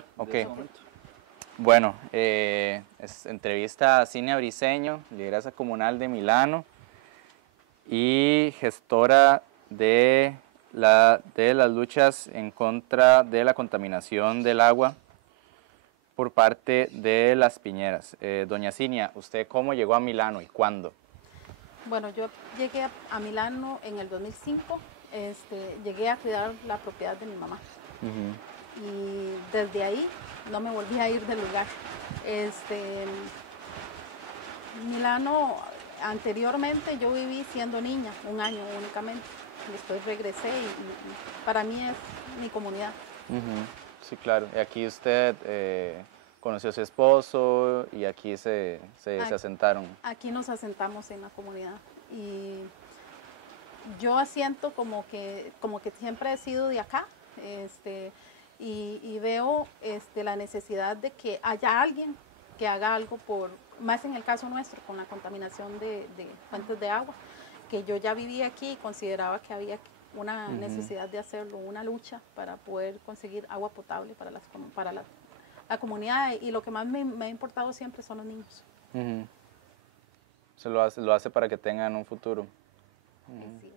ya, Ok. de ese momento. Bueno, es entrevista a Cinia Briceño, lideresa comunal de Milano y gestora de las luchas en contra de la contaminación del agua por parte de las piñeras. Doña Cinia, ¿usted cómo llegó a Milano y cuándo? Bueno, yo llegué a Milano en el 2005, llegué a cuidar la propiedad de mi mamá. Y desde ahí no me volví a ir del lugar. Milano, anteriormente yo viví siendo niña, 1 año únicamente. Después regresé y para mí es mi comunidad. Sí, claro. Y aquí usted conoció a su esposo y aquí se asentaron. Aquí nos asentamos en la comunidad. Y yo asiento como que siempre he sido de acá. Y veo la necesidad de que haya alguien que haga algo más en el caso nuestro, con la contaminación de fuentes de agua, que yo ya vivía aquí y consideraba que había una necesidad de hacerlo, una lucha para poder conseguir agua potable para la comunidad, y lo que más me ha importado siempre son los niños. Se lo hace para que tengan un futuro. Así es.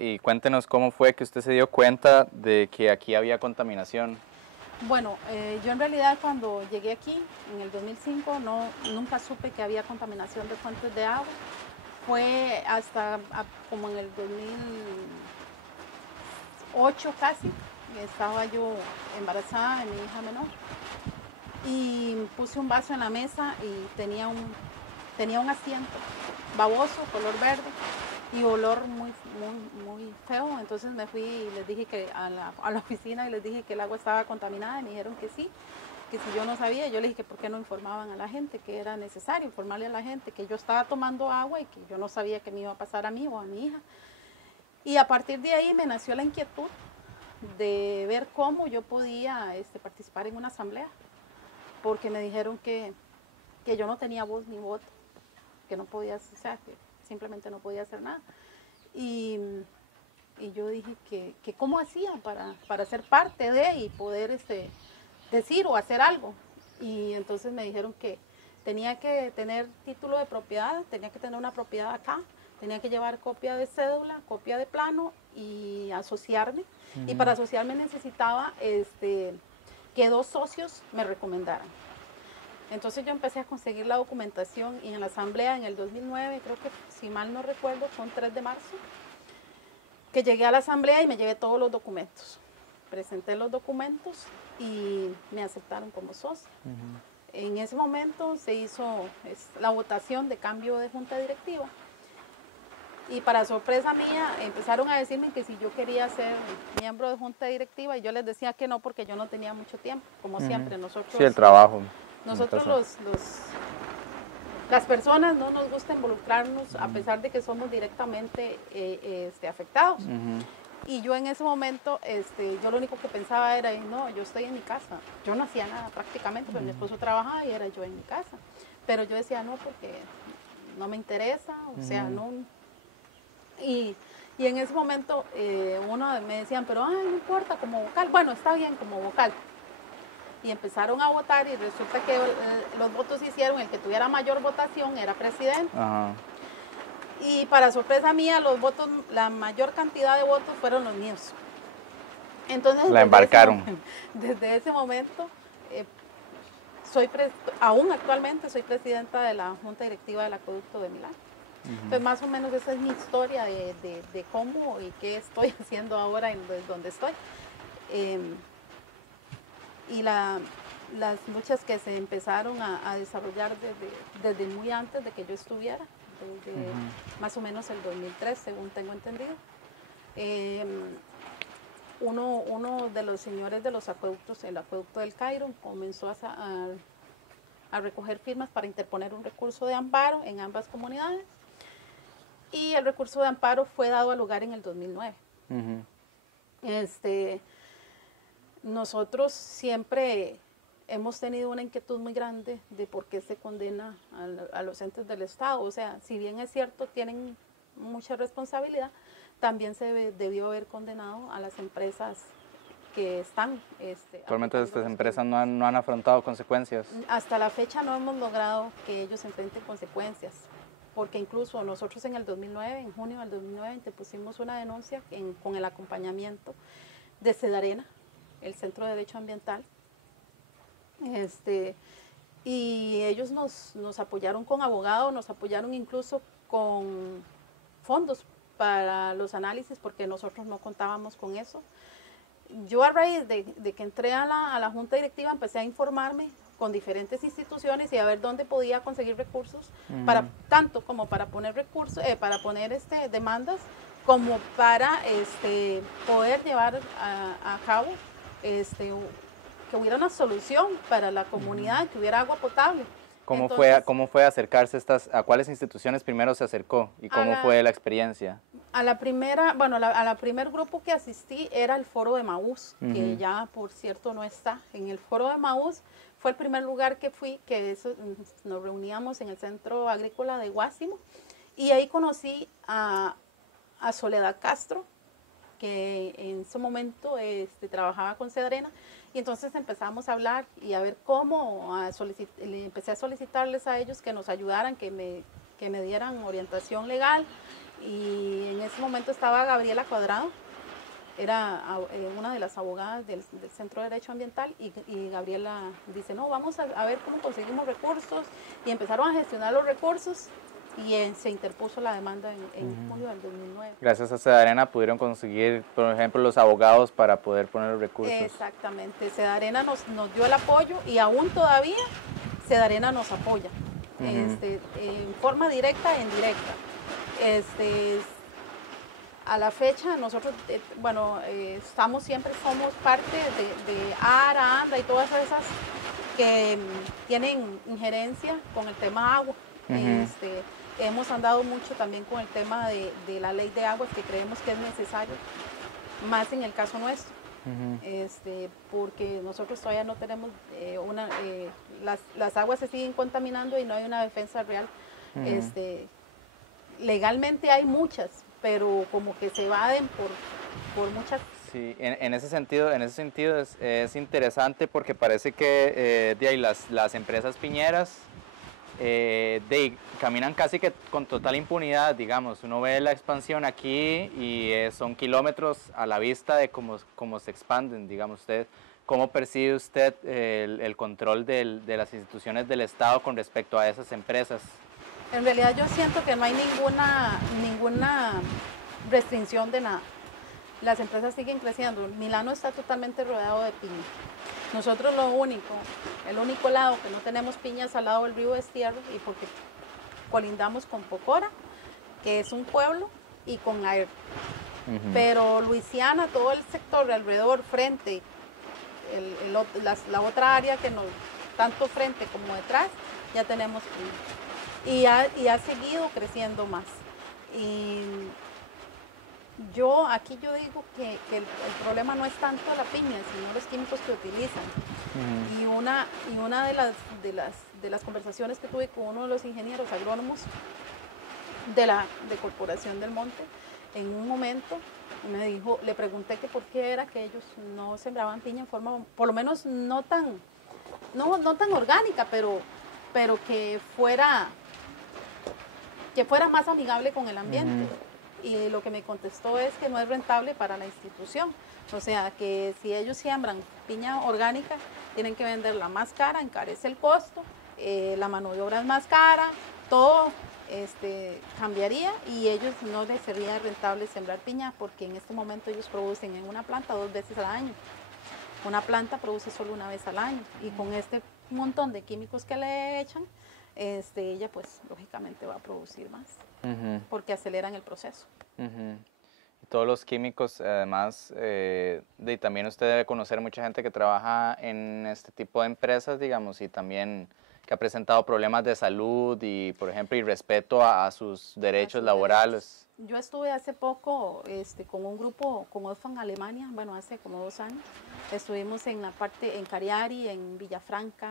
Y cuéntenos cómo fue que usted se dio cuenta de que aquí había contaminación. Bueno, yo en realidad cuando llegué aquí, en el 2005, nunca supe que había contaminación de fuentes de agua. Fue hasta como en el 2008 casi, estaba yo embarazada de mi hija menor. Y puse un vaso en la mesa y tenía un asiento baboso, color verde, y olor muy feo. Entonces me fui y les dije que a la oficina y les dije que el agua estaba contaminada y me dijeron que sí, que si yo no sabía. Yo les dije que por qué no informaban a la gente, que era necesario informarle a la gente que yo estaba tomando agua y que yo no sabía que me iba a pasar a mí o a mi hija. Y a partir de ahí me nació la inquietud de ver cómo yo podía participar en una asamblea, porque me dijeron que yo no tenía voz ni voto, que no podía, o sea, que simplemente no podía hacer nada. Y yo dije que cómo hacía para ser parte de y poder decir o hacer algo. Y entonces me dijeron que tenía que tener título de propiedad, tenía que tener una propiedad acá, tenía que llevar copia de cédula, copia de plano y asociarme. Y para asociarme necesitaba que 2 socios me recomendaran. Entonces yo empecé a conseguir la documentación y en la asamblea en el 2009, creo que si mal no recuerdo, fue un 3 de marzo, que llegué a la asamblea y me llevé todos los documentos. Presenté los documentos y me aceptaron como socio. En ese momento se hizo la votación de cambio de junta directiva y para sorpresa mía empezaron a decirme que si yo quería ser miembro de junta directiva, y yo les decía que no porque yo no tenía mucho tiempo, como siempre nosotros. Sí, el trabajo. Nosotros las personas no nos gusta involucrarnos a pesar de que somos directamente afectados. Y yo en ese momento, yo lo único que pensaba era, no, yo estoy en mi casa. Yo no hacía nada prácticamente, pero mi esposo trabajaba y era yo en mi casa. Pero yo decía, no, porque no me interesa, o sea, no. Y en ese momento uno me decían, pero no importa, como vocal. Bueno, está bien como vocal. Y empezaron a votar y resulta que los votos hicieron, el que tuviera mayor votación era presidente. Y para sorpresa mía, la mayor cantidad de votos fueron los míos. Entonces, la embarcaron. Desde ese momento, aún actualmente soy presidenta de la Junta Directiva del Acueducto de Milán. Entonces, más o menos esa es mi historia de cómo y qué estoy haciendo ahora donde estoy. Y las luchas que se empezaron a desarrollar desde muy antes de que yo estuviera, desde más o menos el 2003, según tengo entendido. Uno de los señores de los acueductos, el acueducto del Cairo, comenzó a recoger firmas para interponer un recurso de amparo en ambas comunidades, y el recurso de amparo fue dado a lugar en el 2009. Nosotros siempre hemos tenido una inquietud muy grande de por qué se condena a los entes del Estado. O sea, si bien es cierto, tienen mucha responsabilidad, también se debió haber condenado a las empresas que están. Actualmente estas aplicando empresas no han afrontado consecuencias. hasta la fecha no hemos logrado que ellos enfrenten consecuencias, porque incluso nosotros en el 2009, en junio del 2009, interpusimos una denuncia con el acompañamiento de Sedarena, el Centro de Derecho Ambiental, y ellos nos apoyaron con abogados, nos apoyaron incluso con fondos para los análisis, porque nosotros no contábamos con eso. Yo a raíz de que entré a la Junta Directiva empecé a informarme con diferentes instituciones y a ver dónde podía conseguir recursos, para tanto como para poner recursos, para poner demandas, como para poder llevar a cabo que hubiera una solución para la comunidad, que hubiera agua potable. ¿Cómo fue acercarse a cuáles instituciones primero se acercó y cómo fue la experiencia? A la primera, bueno, a la primer grupo que asistí era el Foro de Maús, que ya por cierto no está. En el Foro de Maús fue el primer lugar que fui, nos reuníamos en el Centro Agrícola de Guásimo, y ahí conocí a Soledad Castro, que en su momento trabajaba con Sedarena, y entonces empezamos a hablar y a ver cómo empecé a solicitarles a ellos que nos ayudaran, que me dieran orientación legal, y en ese momento estaba Gabriela Cuadrado, era una de las abogadas del Centro de Derecho Ambiental, y Gabriela dice, no, vamos a ver cómo conseguimos recursos, y empezaron a gestionar los recursos, y se interpuso la demanda en junio del 2009. Gracias a Sedarena pudieron conseguir, por ejemplo, los abogados para poder poner los recursos. Exactamente, Sedarena nos dio el apoyo, y aún todavía Sedarena nos apoya, en forma directa e indirecta. A la fecha nosotros, somos parte de ARA, ANDA y todas esas que tienen injerencia con el tema agua. Hemos andado mucho también con el tema de la ley de aguas, que creemos que es necesario, más en el caso nuestro, porque nosotros todavía no tenemos las aguas se siguen contaminando y no hay una defensa real. Legalmente hay muchas, pero como que se evaden por muchas. Sí, en ese sentido es interesante, porque parece que de ahí las empresas piñeras caminan casi que con total impunidad, digamos. Uno ve la expansión aquí y son kilómetros a la vista de cómo se expanden, digamos. ¿Cómo percibe usted el control de las instituciones del Estado con respecto a esas empresas? En realidad yo siento que no hay ninguna restricción de nada. Las empresas siguen creciendo. Milano está totalmente rodeado de piña. Nosotros el único lado que no tenemos piña es al lado del río Destierro, y porque colindamos con Pocora, que es un pueblo, y con Aer. Pero Luisiana, todo el sector de alrededor, frente, la otra área que tanto frente como detrás, ya tenemos piña. Y ha seguido creciendo más. Y yo digo que el problema no es tanto la piña, sino los químicos que utilizan. Y una de las conversaciones que tuve con uno de los ingenieros agrónomos de Corporación del Monte, en un momento me dijo, le pregunté que por qué era que ellos no sembraban piña en forma, por lo menos no tan orgánica, pero que fuera más amigable con el ambiente. Y lo que me contestó es que no es rentable para la institución. O sea, que si ellos siembran piña orgánica, tienen que venderla más cara, encarece el costo, la mano de obra es más cara, todo cambiaría, y ellos no les sería rentable sembrar piña, porque en este momento ellos producen en una planta 2 veces al año. Una planta produce solo una vez al año, y con este montón de químicos que le echan, ella pues lógicamente va a producir más, porque aceleran el proceso. Y todos los químicos, además, también usted debe conocer mucha gente que trabaja en este tipo de empresas, digamos, y también que ha presentado problemas de salud y, por ejemplo, irrespeto a sus derechos laborales. Yo estuve hace poco con un grupo con Oxfam Alemania, bueno, hace como 2 años. Estuvimos en la parte, en Cariari, en Villafranca,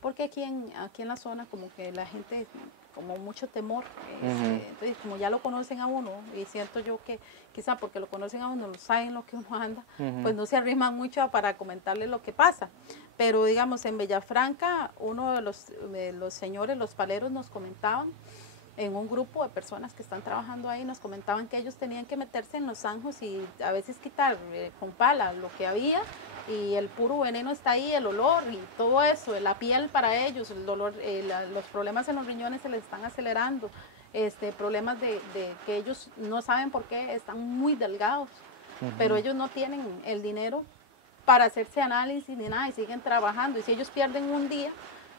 porque aquí en la zona como que la gente, como mucho temor, entonces como ya lo conocen a uno, y siento yo que quizá porque lo conocen a uno, saben lo que uno anda, pues no se arriman mucho para comentarle lo que pasa. Pero digamos, en Villafranca, uno de los señores, los paleros, nos comentaban, en un grupo de personas que están trabajando ahí, nos comentaban que ellos tenían que meterse en los zanjos y a veces quitar con pala lo que había, y el puro veneno está ahí, el olor y todo eso, la piel para ellos, el dolor, los problemas en los riñones se les están acelerando, problemas de que ellos no saben por qué, están muy delgados, pero ellos no tienen el dinero para hacerse análisis ni nada y siguen trabajando, y si ellos pierden un día,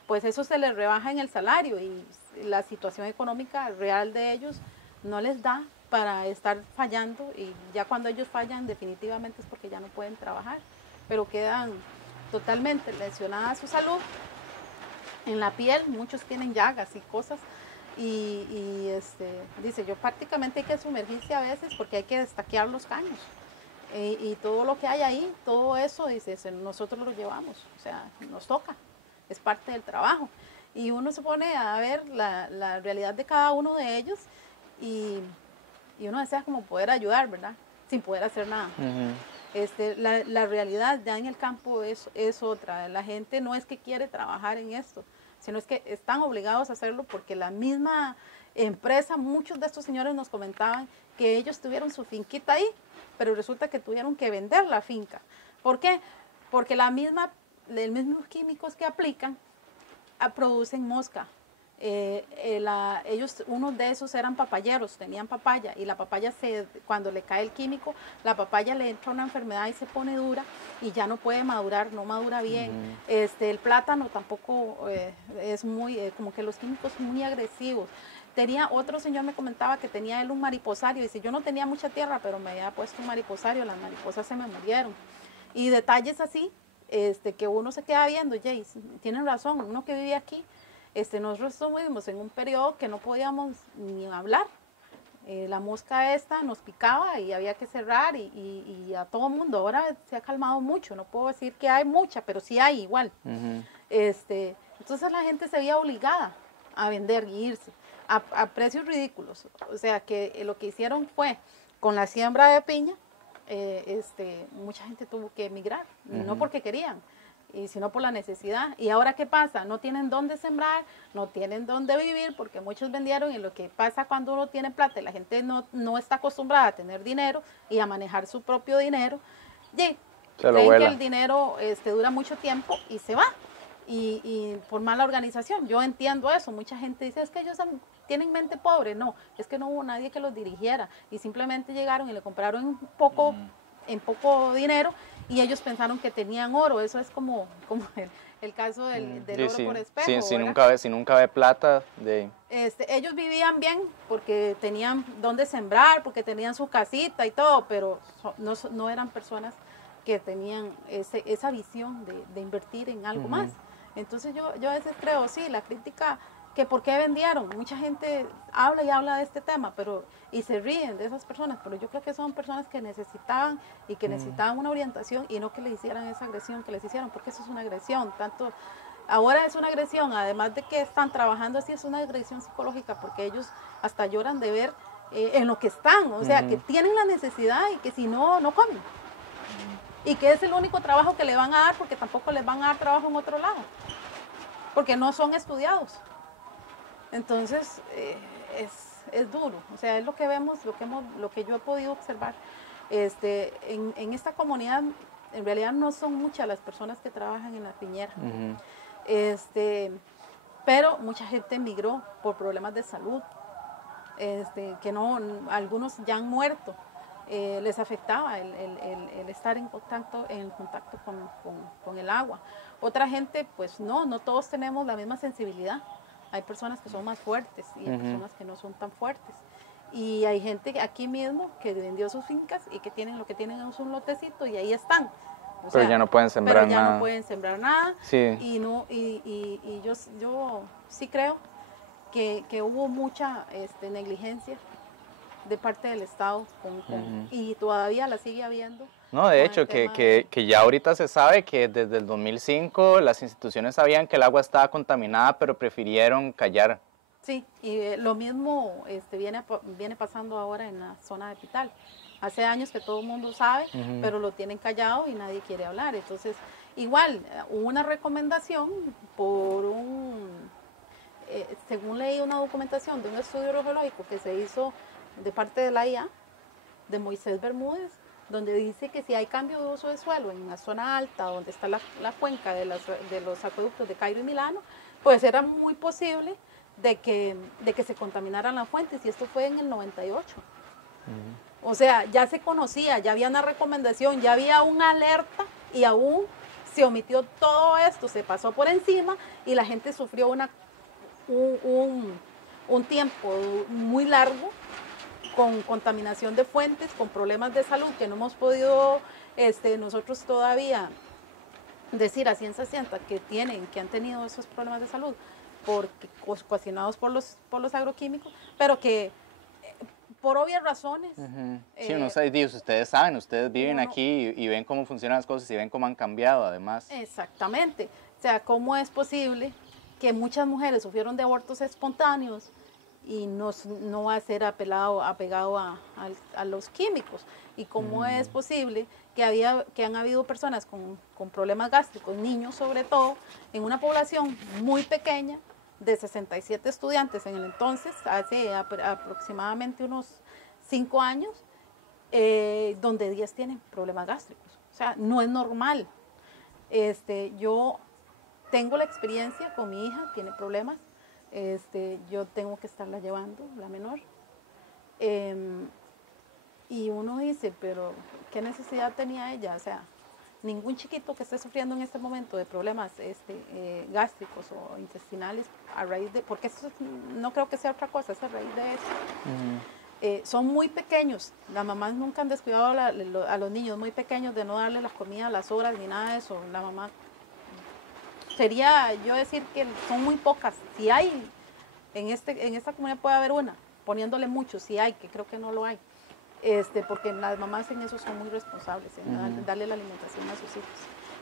pues eso se les rebaja en el salario, y la situación económica real de ellos no les da para estar fallando, y ya cuando ellos fallan definitivamente es porque ya no pueden trabajar, pero quedan totalmente lesionadas su salud, en la piel, muchos tienen llagas y cosas, y dice, yo prácticamente hay que sumergirse a veces porque hay que destaquear los caños. Y todo lo que hay ahí, todo eso, dice, nosotros lo llevamos, o sea, nos toca, es parte del trabajo. Y uno se pone a ver la realidad de cada uno de ellos, y uno desea como poder ayudar, ¿verdad? Sin poder hacer nada. La realidad ya en el campo es otra. La gente no es que quiere trabajar en esto, sino es que están obligados a hacerlo porque la misma empresa, muchos de estos señores nos comentaban que ellos tuvieron su finquita ahí, pero resulta que tuvieron que vender la finca. ¿Por qué? Porque los mismos químicos que aplican producen mosca. Unos de esos eran papayeros, tenían papaya, y la papaya, cuando le cae el químico, la papaya le entra una enfermedad y se pone dura y ya no puede madurar, no madura bien. El plátano tampoco es muy, como que los químicos son muy agresivos. Otro señor me comentaba que tenía él un mariposario, y dice, yo no tenía mucha tierra, pero me había puesto un mariposario, las mariposas se me murieron. Y detalles así, que uno se queda viendo, Jay, tienen razón, uno que vive aquí, nosotros estuvimos en un periodo que no podíamos ni hablar. La mosca esta nos picaba y había que cerrar, y a todo mundo. Ahora se ha calmado mucho, no puedo decir que hay mucha, pero sí hay igual. Entonces la gente se veía obligada a vender y irse a precios ridículos. O sea que lo que hicieron fue, con la siembra de piña, mucha gente tuvo que emigrar, no porque querían, sino por la necesidad. Y ahora, ¿qué pasa? No tienen dónde sembrar, no tienen dónde vivir, porque muchos vendieron, y lo que pasa cuando uno tiene plata y la gente no está acostumbrada a tener dinero y a manejar su propio dinero, creen que el dinero dura mucho tiempo y se va. Y por mala organización, yo entiendo eso. Mucha gente dice, es que ellos tienen mente pobre. No, es que no hubo nadie que los dirigiera, y simplemente llegaron y le compraron en poco dinero, y ellos pensaron que tenían oro. Eso es como el caso del oro por espejo. Si nunca ve plata. Ellos vivían bien porque tenían dónde sembrar, porque tenían su casita y todo, pero no eran personas que tenían esa visión de invertir en algo más. Entonces yo a veces creo, sí, la crítica, que por qué vendieron. Mucha gente habla y habla de este tema, y se ríen de esas personas, pero yo creo que son personas que necesitaban, y que necesitaban una orientación, y no que les hicieran esa agresión que les hicieron, porque eso es una agresión. Ahora es una agresión, además de que están trabajando así, es una agresión psicológica, porque ellos hasta lloran de ver en lo que están, o sea, que tienen la necesidad, y que si no, no comen. Y que es el único trabajo que le van a dar, porque tampoco les van a dar trabajo en otro lado, porque no son estudiados. Entonces, es duro, o sea, es lo que vemos, lo que yo he podido observar. En esta comunidad, en realidad no son muchas las personas que trabajan en la piñera, pero mucha gente emigró por problemas de salud, algunos ya han muerto. Les afectaba el estar en contacto con el agua. Otra gente, pues no todos tenemos la misma sensibilidad. Hay personas que son más fuertes y hay personas que no son tan fuertes. Y hay gente aquí mismo que vendió sus fincas y que lo que tienen es un lotecito, y ahí están. Pero ya no pueden sembrar nada. No pueden sembrar nada. Sí. Y yo sí creo que hubo mucha negligencia de parte del Estado y todavía la sigue habiendo. No, de hecho, que ya ahorita se sabe que desde el 2005 las instituciones sabían que el agua estaba contaminada, pero prefirieron callar. Sí, y lo mismo viene pasando ahora en la zona de Pital. Hace años que todo el mundo sabe, pero lo tienen callado y nadie quiere hablar. Entonces, igual, hubo una recomendación según leí una documentación de un estudio hidrogeológico que se hizo de parte de la IA, de Moisés Bermúdez, donde dice que si hay cambio de uso de suelo en la zona alta, donde está la cuenca de los acueductos de Cairo y Milano, pues era muy posible de que se contaminaran las fuentes, y esto fue en el 98. O sea, ya se conocía, ya había una recomendación, ya había una alerta, y aún se omitió todo esto, se pasó por encima y la gente sufrió un tiempo muy largo con contaminación de fuentes, con problemas de salud que no hemos podido nosotros todavía decir a ciencia cierta que han tenido esos problemas de salud ocasionados por los agroquímicos, pero que por obvias razones. Sí, uno sabe, ustedes saben, ustedes viven aquí y ven cómo funcionan las cosas y ven cómo han cambiado además. Exactamente. O sea, ¿cómo es posible que muchas mujeres sufrieron de abortos espontáneos y no va a ser apegado a los químicos? ¿Y cómo es posible que han habido personas con problemas gástricos, niños sobre todo, en una población muy pequeña, de 67 estudiantes en el entonces, hace aproximadamente unos 5 años, donde 10 tienen problemas gástricos? O sea, no es normal. Yo tengo la experiencia con mi hija, tiene problemas, yo tengo que estarla llevando, la menor, y uno dice, pero ¿qué necesidad tenía ella? O sea, ningún chiquito que esté sufriendo en este momento de problemas gástricos o intestinales a raíz de, porque eso no creo que sea otra cosa, es a raíz de eso. Son muy pequeños, las mamás nunca han descuidado a los niños muy pequeños de no darle la comida a las horas ni nada de eso. La mamá, sería yo decir que son muy pocas. Si hay, en esta comunidad puede haber una, poniéndole mucho, si hay, que creo que no lo hay. Porque las mamás en eso son muy responsables, en darle la alimentación a sus hijos.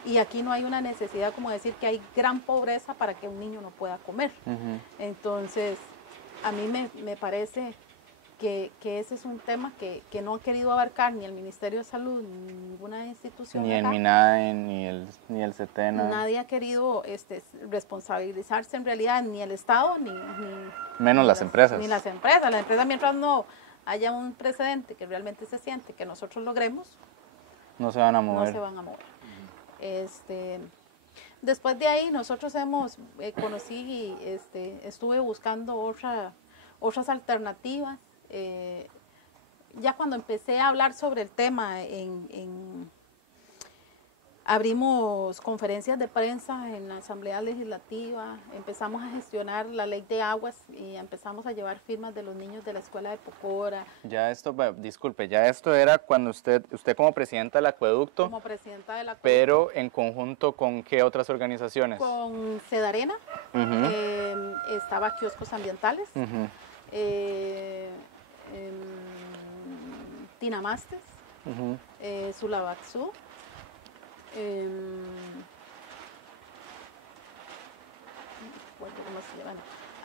Y aquí no hay una necesidad como decir que hay gran pobreza para que un niño no pueda comer. Entonces, a mí me parece que ese es un tema que no ha querido abarcar ni el Ministerio de Salud, ni ninguna institución. Ni el MINAE, ni el CETENA. Nadie ha querido responsabilizarse en realidad, ni el Estado, menos las empresas. Ni las empresas. Las empresas, mientras no haya un precedente que realmente se siente, que nosotros logremos, no se van a mover. No se van a mover. Después de ahí nosotros estuve buscando otras alternativas. Ya cuando empecé a hablar sobre el tema, abrimos conferencias de prensa en la Asamblea Legislativa, empezamos a gestionar la ley de aguas y empezamos a llevar firmas de los niños de la escuela de Pocora. Ya esto, disculpe, ya esto era cuando usted como presidenta del acueducto. Como presidenta del acueducto. Pero en conjunto con ¿qué otras organizaciones? Con Sedarena, estaba Kioscos Ambientales, Tinamastes, Sulabaxú.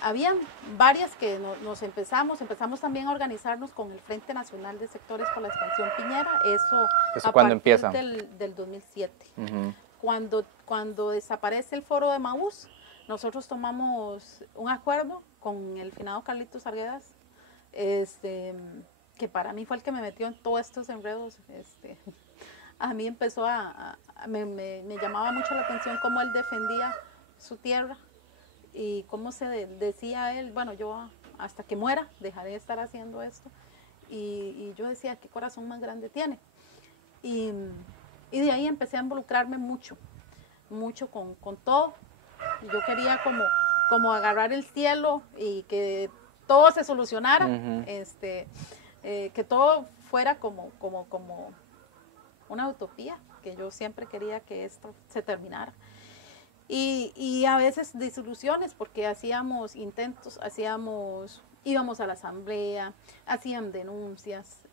Habían varias que nos empezamos también a organizarnos con el Frente Nacional de Sectores por la Expansión Piñera. Eso cuando empieza del 2007. Cuando desaparece el foro de Maús, nosotros tomamos un acuerdo con el finado Carlitos Arguedas, que para mí fue el que me metió en todos estos enredos. A mí empezó me llamaba mucho la atención cómo él defendía su tierra y cómo se decía él, bueno, yo hasta que muera dejaré de estar haciendo esto. Y yo decía, ¿qué corazón más grande tiene? Y de ahí empecé a involucrarme mucho con todo. Yo quería como agarrar el cielo y que todo se solucionara, que todo fuera como una utopía, que yo siempre quería que esto se terminara. Y a veces desilusiones, porque hacíamos intentos, íbamos a la asamblea, hacían denuncias,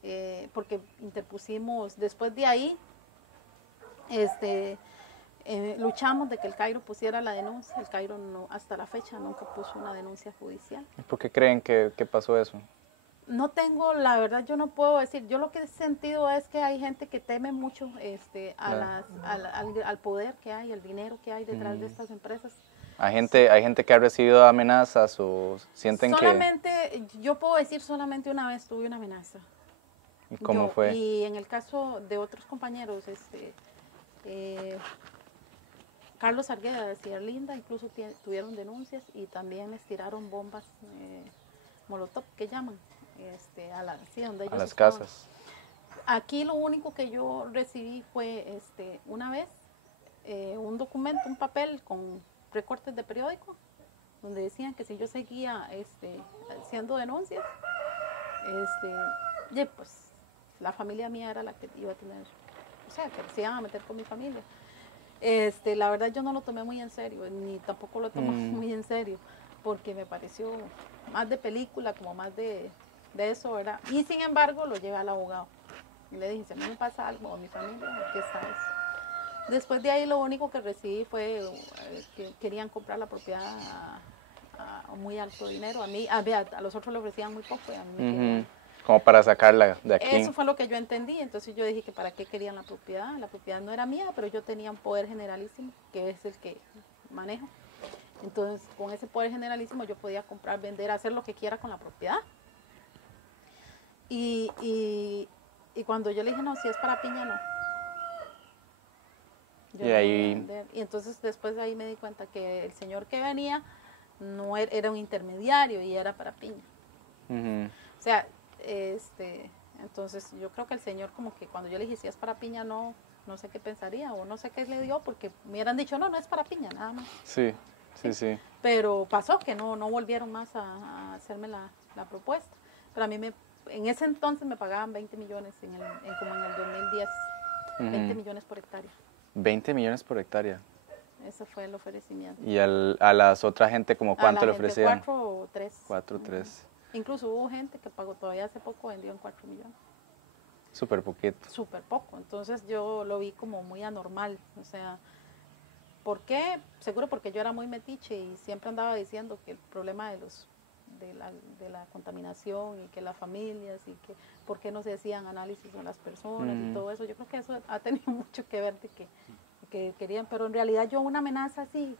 porque interpusimos, después de ahí, luchamos de que el Cairo pusiera la denuncia. El Cairo no, hasta la fecha nunca puso una denuncia judicial. ¿Por qué creen que pasó eso? No tengo, la verdad yo no puedo decir, yo lo que he sentido es que hay gente que teme mucho al poder que hay, al dinero que hay detrás de estas empresas. Hay gente que ha recibido amenazas o sienten solamente, yo puedo decir solamente una vez tuve una amenaza. ¿Y cómo fue? Y en el caso de otros compañeros, Carlos Argueda de Sierra Linda incluso tuvieron denuncias y también les tiraron bombas molotov, que llaman, donde ellos a las estaban. casas. Aquí lo único que yo recibí fue una vez un documento, un papel con recortes de periódico, donde decían que si yo seguía haciendo denuncias, pues la familia mía era la que iba a tener, o sea, que se iban a meter con mi familia. La verdad yo no lo tomé muy en serio, ni tampoco lo tomé muy en serio, porque me pareció más de película, como más de eso, ¿verdad? Y sin embargo lo llevé al abogado. Y le dije, si a mí me pasa algo a mi familia, ¿qué está eso? Después de ahí lo único que recibí fue que querían comprar la propiedad a muy alto dinero. A los otros le ofrecían muy poco y a mí me querían. Como para sacarla de aquí. Eso fue lo que yo entendí, entonces yo dije que para qué querían la propiedad no era mía, pero yo tenía un poder generalísimo, que es el que manejo. Entonces con ese poder generalísimo yo podía comprar, vender, hacer lo que quiera con la propiedad. Y cuando yo le dije, no, si es para piña, no. Yo y entonces después de ahí me di cuenta que el señor que venía no era un intermediario y era para piña. O sea, entonces yo creo que el señor como que cuando yo le dije si es para piña no sé qué pensaría o no sé qué le dio porque me hubieran dicho no es para piña nada más. Sí. Pero pasó que no volvieron más a hacerme la propuesta. Pero a mí en ese entonces me pagaban 20 millones como en el 2010, 20 millones por hectárea. 20 millones por hectárea. Ese fue el ofrecimiento. ¿Y a las otras gente como cuánto le ofrecían? 4 o 3. 4 o 3. Incluso hubo gente que pagó todavía hace poco, vendió en 4 millones. Súper poquito. Súper poco. Entonces yo lo vi como muy anormal. O sea, ¿por qué? Seguro porque yo era muy metiche y siempre andaba diciendo que el problema de la contaminación y que las familias y que por qué no se hacían análisis a las personas y todo eso. Yo creo que eso ha tenido mucho que ver de que querían, pero en realidad yo una amenaza así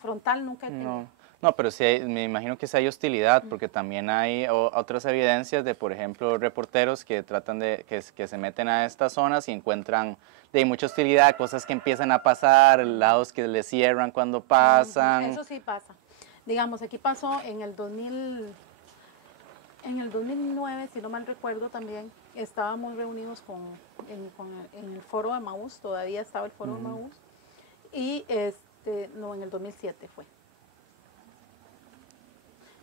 frontal nunca he tenido. No, pero sí me imagino que sí hay hostilidad, porque también hay otras evidencias de, por ejemplo, reporteros que tratan que se meten a estas zonas y encuentran de mucha hostilidad, cosas que empiezan a pasar, lados que les cierran cuando pasan. Eso sí pasa. Digamos, aquí pasó en el 2009, si no mal recuerdo también, estábamos reunidos en el foro de Maús, todavía estaba el foro de Maús, y en el 2007 fue.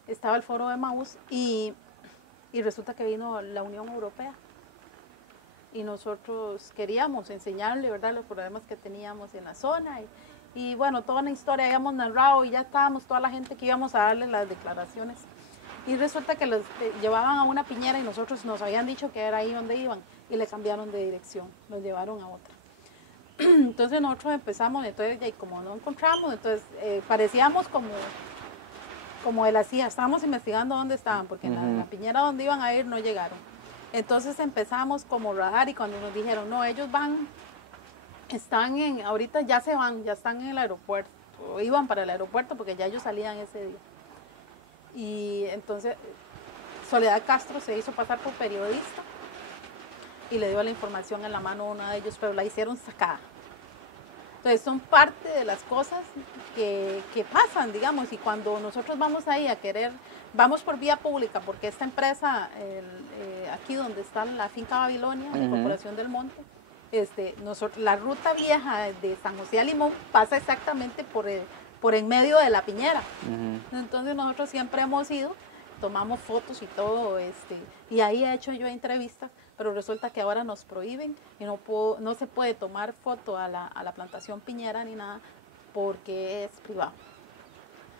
Estaba el foro de Maús y resulta que vino la Unión Europea y nosotros queríamos enseñarle, ¿verdad?, los problemas que teníamos en la zona y bueno, toda una historia habíamos narrado y ya estábamos toda la gente que íbamos a darle las declaraciones y resulta que los llevaban a una piñera y nosotros nos habían dicho que era ahí donde iban y le cambiaron de dirección, los llevaron a otra. Entonces nosotros empezamos, entonces y como no encontramos, entonces parecíamos como él hacía, estábamos investigando dónde estaban, porque en la piñera donde iban a ir no llegaron. Entonces empezamos como radar y cuando nos dijeron, no, ellos ahorita ya se van, ya están en el aeropuerto, o iban para el aeropuerto porque ya ellos salían ese día. Y entonces Soledad Castro se hizo pasar por periodista y le dio la información en la mano a uno de ellos, pero la hicieron sacada. Entonces son parte de las cosas que pasan, digamos, y cuando nosotros vamos ahí vamos por vía pública, porque esta empresa, aquí donde está la finca Babilonia, la Corporación del Monte, la ruta vieja de San José a Limón pasa exactamente por en medio de la piñera. Entonces nosotros siempre hemos ido, tomamos fotos y todo, y ahí he hecho yo entrevistas, pero resulta que ahora nos prohíben y no se puede tomar foto a la plantación piñera ni nada porque es privado.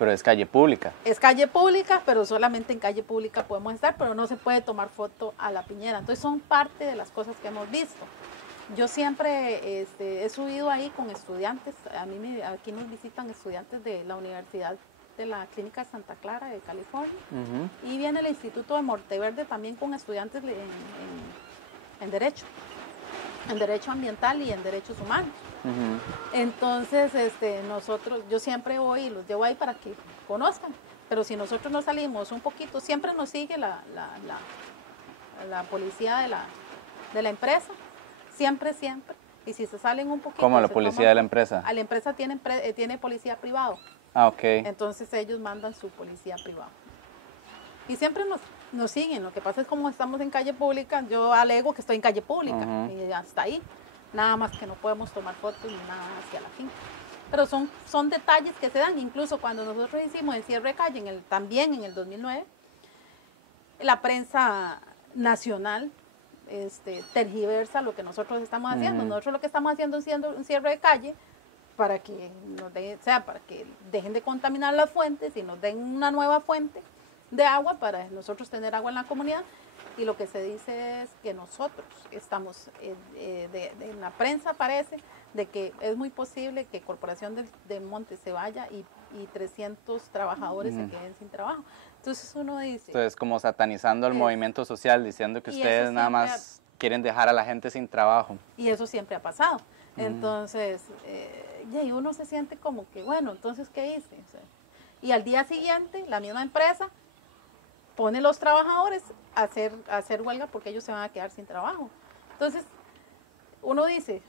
Pero es calle pública. Es calle pública, pero solamente en calle pública podemos estar, pero no se puede tomar foto a la piñera. Entonces son parte de las cosas que hemos visto. Yo siempre he subido ahí con estudiantes, aquí nos visitan estudiantes de la Universidad de la Clínica Santa Clara de California, y viene el Instituto de Monteverde también con estudiantes en Derecho Ambiental y en Derechos Humanos. Entonces, yo siempre voy y los llevo ahí para que conozcan, pero si nosotros no salimos un poquito, siempre nos sigue la policía de la empresa, siempre, y si se salen un poquito... ¿Cómo la policía de la empresa? La empresa tiene policía privado. Ah, ok. Entonces ellos mandan su policía privada. Y siempre nos siguen, lo que pasa es como estamos en calle pública, yo alego que estoy en calle pública, y hasta ahí. Nada más que no podemos tomar fotos ni nada hacia la finca. Pero son detalles que se dan, incluso cuando nosotros hicimos el cierre de calle, también en el 2009, la prensa nacional tergiversa lo que nosotros estamos haciendo. Nosotros lo que estamos haciendo es un cierre de calle para que para que dejen de contaminar las fuentes y nos den una nueva fuente de agua para nosotros tener agua en la comunidad. Y lo que se dice es que nosotros estamos, en la prensa parece, de que es muy posible que Corporación del Monte se vaya y 300 trabajadores se queden sin trabajo. Entonces uno dice... Entonces como satanizando al movimiento social, diciendo que ustedes nada más quieren dejar a la gente sin trabajo. Y eso siempre ha pasado. Entonces, y uno se siente como que, bueno, entonces, ¿qué hice? O sea, y al día siguiente, la misma empresa pone los trabajadores a hacer huelga porque ellos se van a quedar sin trabajo. Entonces, uno dice,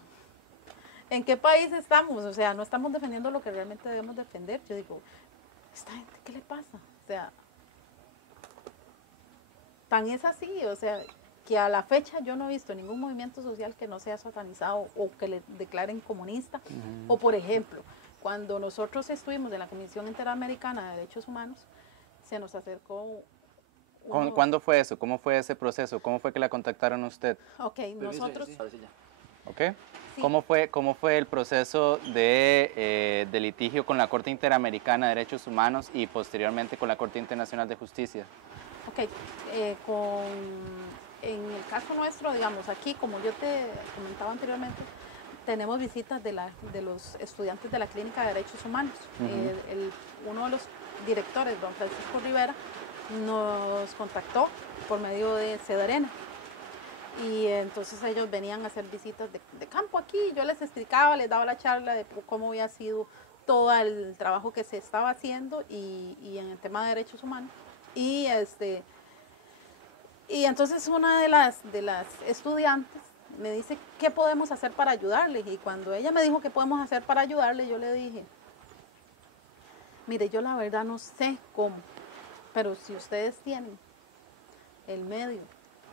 ¿en qué país estamos? O sea, no estamos defendiendo lo que realmente debemos defender. Yo digo, ¿esta gente qué le pasa? O sea, tan es así, o sea, que a la fecha yo no he visto ningún movimiento social que no sea satanizado o que le declaren comunista. O por ejemplo, cuando nosotros estuvimos en la Comisión Interamericana de Derechos Humanos, se nos acercó... ¿Cuándo fue eso? ¿Cómo fue ese proceso? ¿Cómo fue que la contactaron a usted? Ok, nosotros... Okay. Sí. ¿Cómo fue el proceso de litigio con la Corte Interamericana de Derechos Humanos y posteriormente con la Corte Internacional de Justicia? Ok, en el caso nuestro, digamos, aquí, como yo te comentaba anteriormente, tenemos visitas de los estudiantes de la Clínica de Derechos Humanos. Uno de los directores, don Francisco Rivera, nos contactó por medio de Sedarena. Y entonces ellos venían a hacer visitas de campo aquí. Yo les explicaba, les daba la charla de cómo había sido todo el trabajo que se estaba haciendo y en el tema de derechos humanos. Y entonces una de las estudiantes me dice, ¿qué podemos hacer para ayudarle? Y cuando ella me dijo qué podemos hacer para ayudarle, yo le dije, mire, yo la verdad no sé cómo, pero si ustedes tienen el medio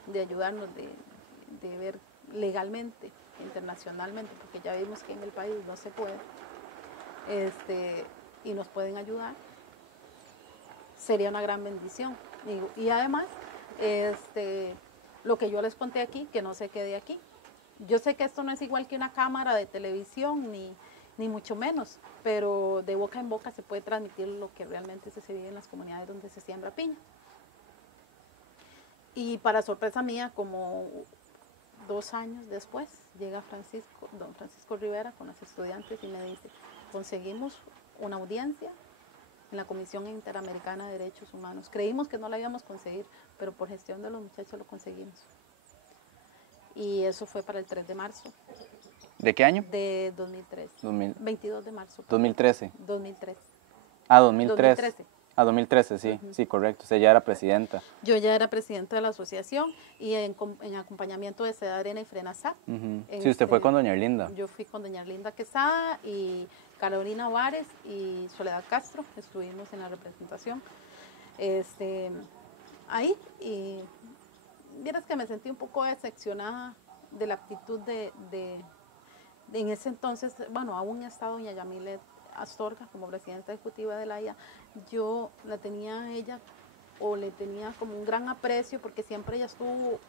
de ayudarnos, de ver legalmente, internacionalmente, porque ya vimos que en el país no se puede, y nos pueden ayudar, sería una gran bendición. Y además, lo que yo les conté aquí, que no se quede aquí. Yo sé que esto no es igual que una cámara de televisión, ni mucho menos, pero de boca en boca se puede transmitir lo que realmente se vive en las comunidades donde se siembra piña. Y para sorpresa mía, como 2 años después, llega don Francisco Rivera con los estudiantes y me dice, conseguimos una audiencia en la Comisión Interamericana de Derechos Humanos. Creímos que no la íbamos a conseguir, pero por gestión de los muchachos lo conseguimos. Y eso fue para el 3 de marzo. ¿De qué año? De 2013. 22 de marzo. 2013. 2013. Ah, 2013. 2013. Ah, 2013, sí, sí, correcto. Usted ya era presidenta. Yo ya era presidenta de la asociación y en acompañamiento de Sedarena y Frenasap. Sí, usted fue con doña Erlinda. Yo fui con doña Erlinda Quesada y Carolina Vares y Soledad Castro, estuvimos en la representación. Ahí, y vieras que me sentí un poco decepcionada de la actitud en ese entonces, bueno, aún estaba doña Yamilet Astorga como presidenta ejecutiva de la IA. Yo la tenía a ella, o le tenía como un gran aprecio, porque siempre ella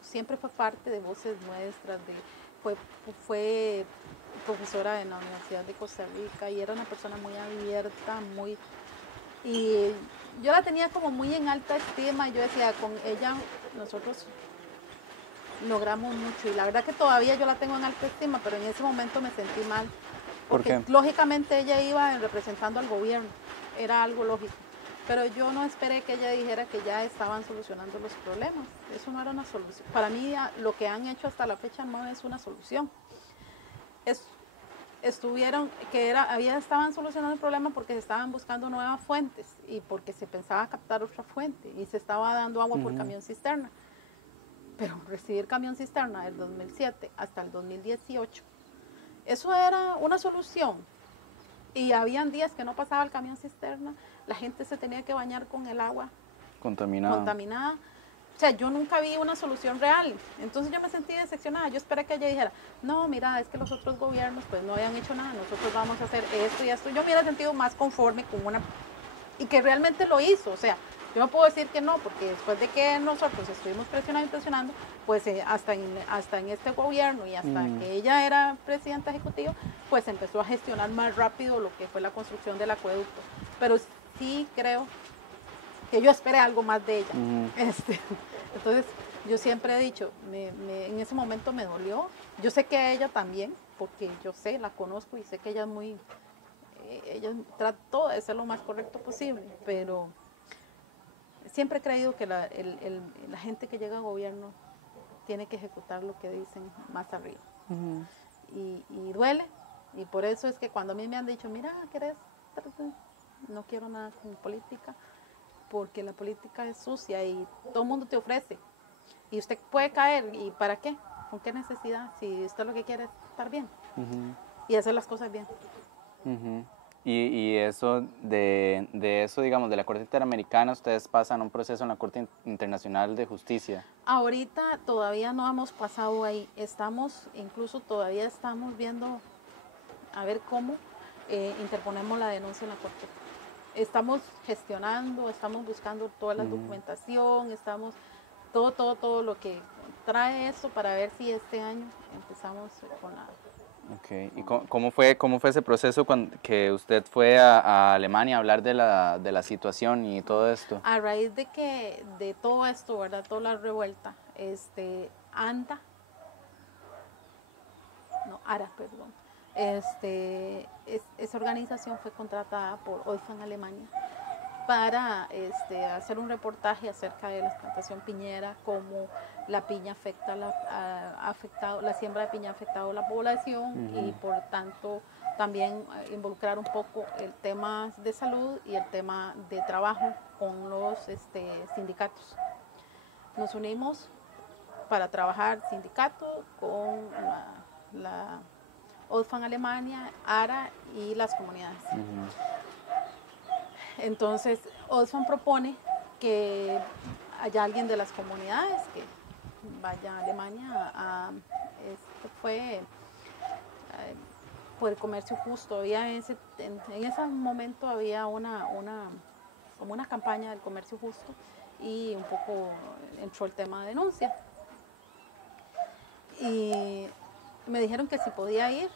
siempre fue parte de Voces Nuestras, fue profesora en la Universidad de Costa Rica y era una persona muy abierta, Y yo la tenía como muy en alta estima, y yo decía, con ella nosotros logramos mucho, y la verdad que todavía yo la tengo en alta estima, pero en ese momento me sentí mal, ¿Por porque qué? lógicamente ella iba representando al gobierno, era algo lógico, pero yo no esperé que ella dijera que ya estaban solucionando los problemas. Eso no era una solución. Para mí lo que han hecho hasta la fecha no es una solución. Es, estaban solucionando el problema porque se estaban buscando nuevas fuentes y porque se pensaba captar otra fuente y se estaba dando agua por camión cisterna. Pero recibir camión cisterna del 2007 hasta el 2018, eso era una solución. Y habían días que no pasaba el camión cisterna, la gente se tenía que bañar con el agua contaminada. O sea, yo nunca vi una solución real. Entonces yo me sentí decepcionada. Yo esperé que ella dijera, no, mira, es que los otros gobiernos pues no habían hecho nada, nosotros vamos a hacer esto y esto. Yo me hubiera sentido más conforme con una... Y que realmente lo hizo. O sea, yo no puedo decir que no, porque después de que nosotros estuvimos presionando y presionando, pues hasta en este gobierno y hasta que ella era presidenta ejecutiva, pues empezó a gestionar más rápido lo que fue la construcción del acueducto. Pero sí creo que yo esperé algo más de ella. Entonces, yo siempre he dicho, en ese momento me dolió. Yo sé que a ella también, porque yo sé, la conozco y sé que ella es muy... Ella trató de ser lo más correcto posible, pero siempre he creído que la gente que llega a gobierno tiene que ejecutar lo que dicen más arriba. Y duele, y por eso es que cuando a mí me han dicho, mira, ¿querés? No quiero nada con política, porque la política es sucia y todo el mundo te ofrece. Y usted puede caer, ¿y para qué? ¿Con qué necesidad? Si usted lo que quiere es estar bien y hacer las cosas bien. Y eso, de eso, digamos, de la Corte Interamericana, ustedes pasan un proceso en la Corte Internacional de Justicia. Ahorita todavía no hemos pasado ahí. Todavía estamos viendo a ver cómo interponemos la denuncia en la Corte. Estamos gestionando, estamos buscando toda la documentación, estamos todo lo que trae eso para ver si este año empezamos con la... Okay. ¿Y cómo fue ese proceso cuando que usted fue a Alemania a hablar de la situación y todo esto? A raíz de todo esto, ¿verdad? Toda la revuelta, ARA, perdón. Esa organización fue contratada por Oxfam Alemania para hacer un reportaje acerca de la plantación piñera, cómo la piña la siembra de piña ha afectado a la población y por tanto también involucrar un poco el tema de salud y el tema de trabajo con los sindicatos. Nos unimos para trabajar sindicato con la Oxfam Alemania, ARA y las comunidades. Entonces, Oxfam propone que haya alguien de las comunidades que vaya a Alemania fue por el comercio justo. En ese momento había como una campaña del comercio justo y un poco entró el tema de denuncia. Y me dijeron que si podía ir.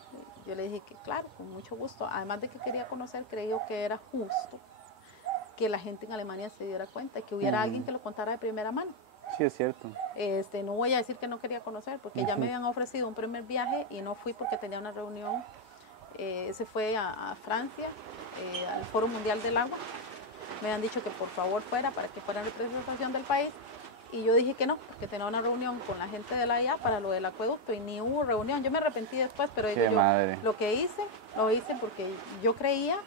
Yo le dije que claro, con mucho gusto. Además de que quería conocer, creo que era justo que la gente en Alemania se diera cuenta y que hubiera alguien que lo contara de primera mano. Sí, es cierto. No voy a decir que no quería conocer, porque ya me habían ofrecido un primer viaje y no fui porque tenía una reunión. Se fue a Francia, al Foro Mundial del Agua. Me habían dicho que por favor fuera, para que fuera en representación del país. Y yo dije que no, porque tenía una reunión con la gente de la IA para lo del acueducto y ni hubo reunión. Yo me arrepentí después, pero lo que lo hice porque yo creía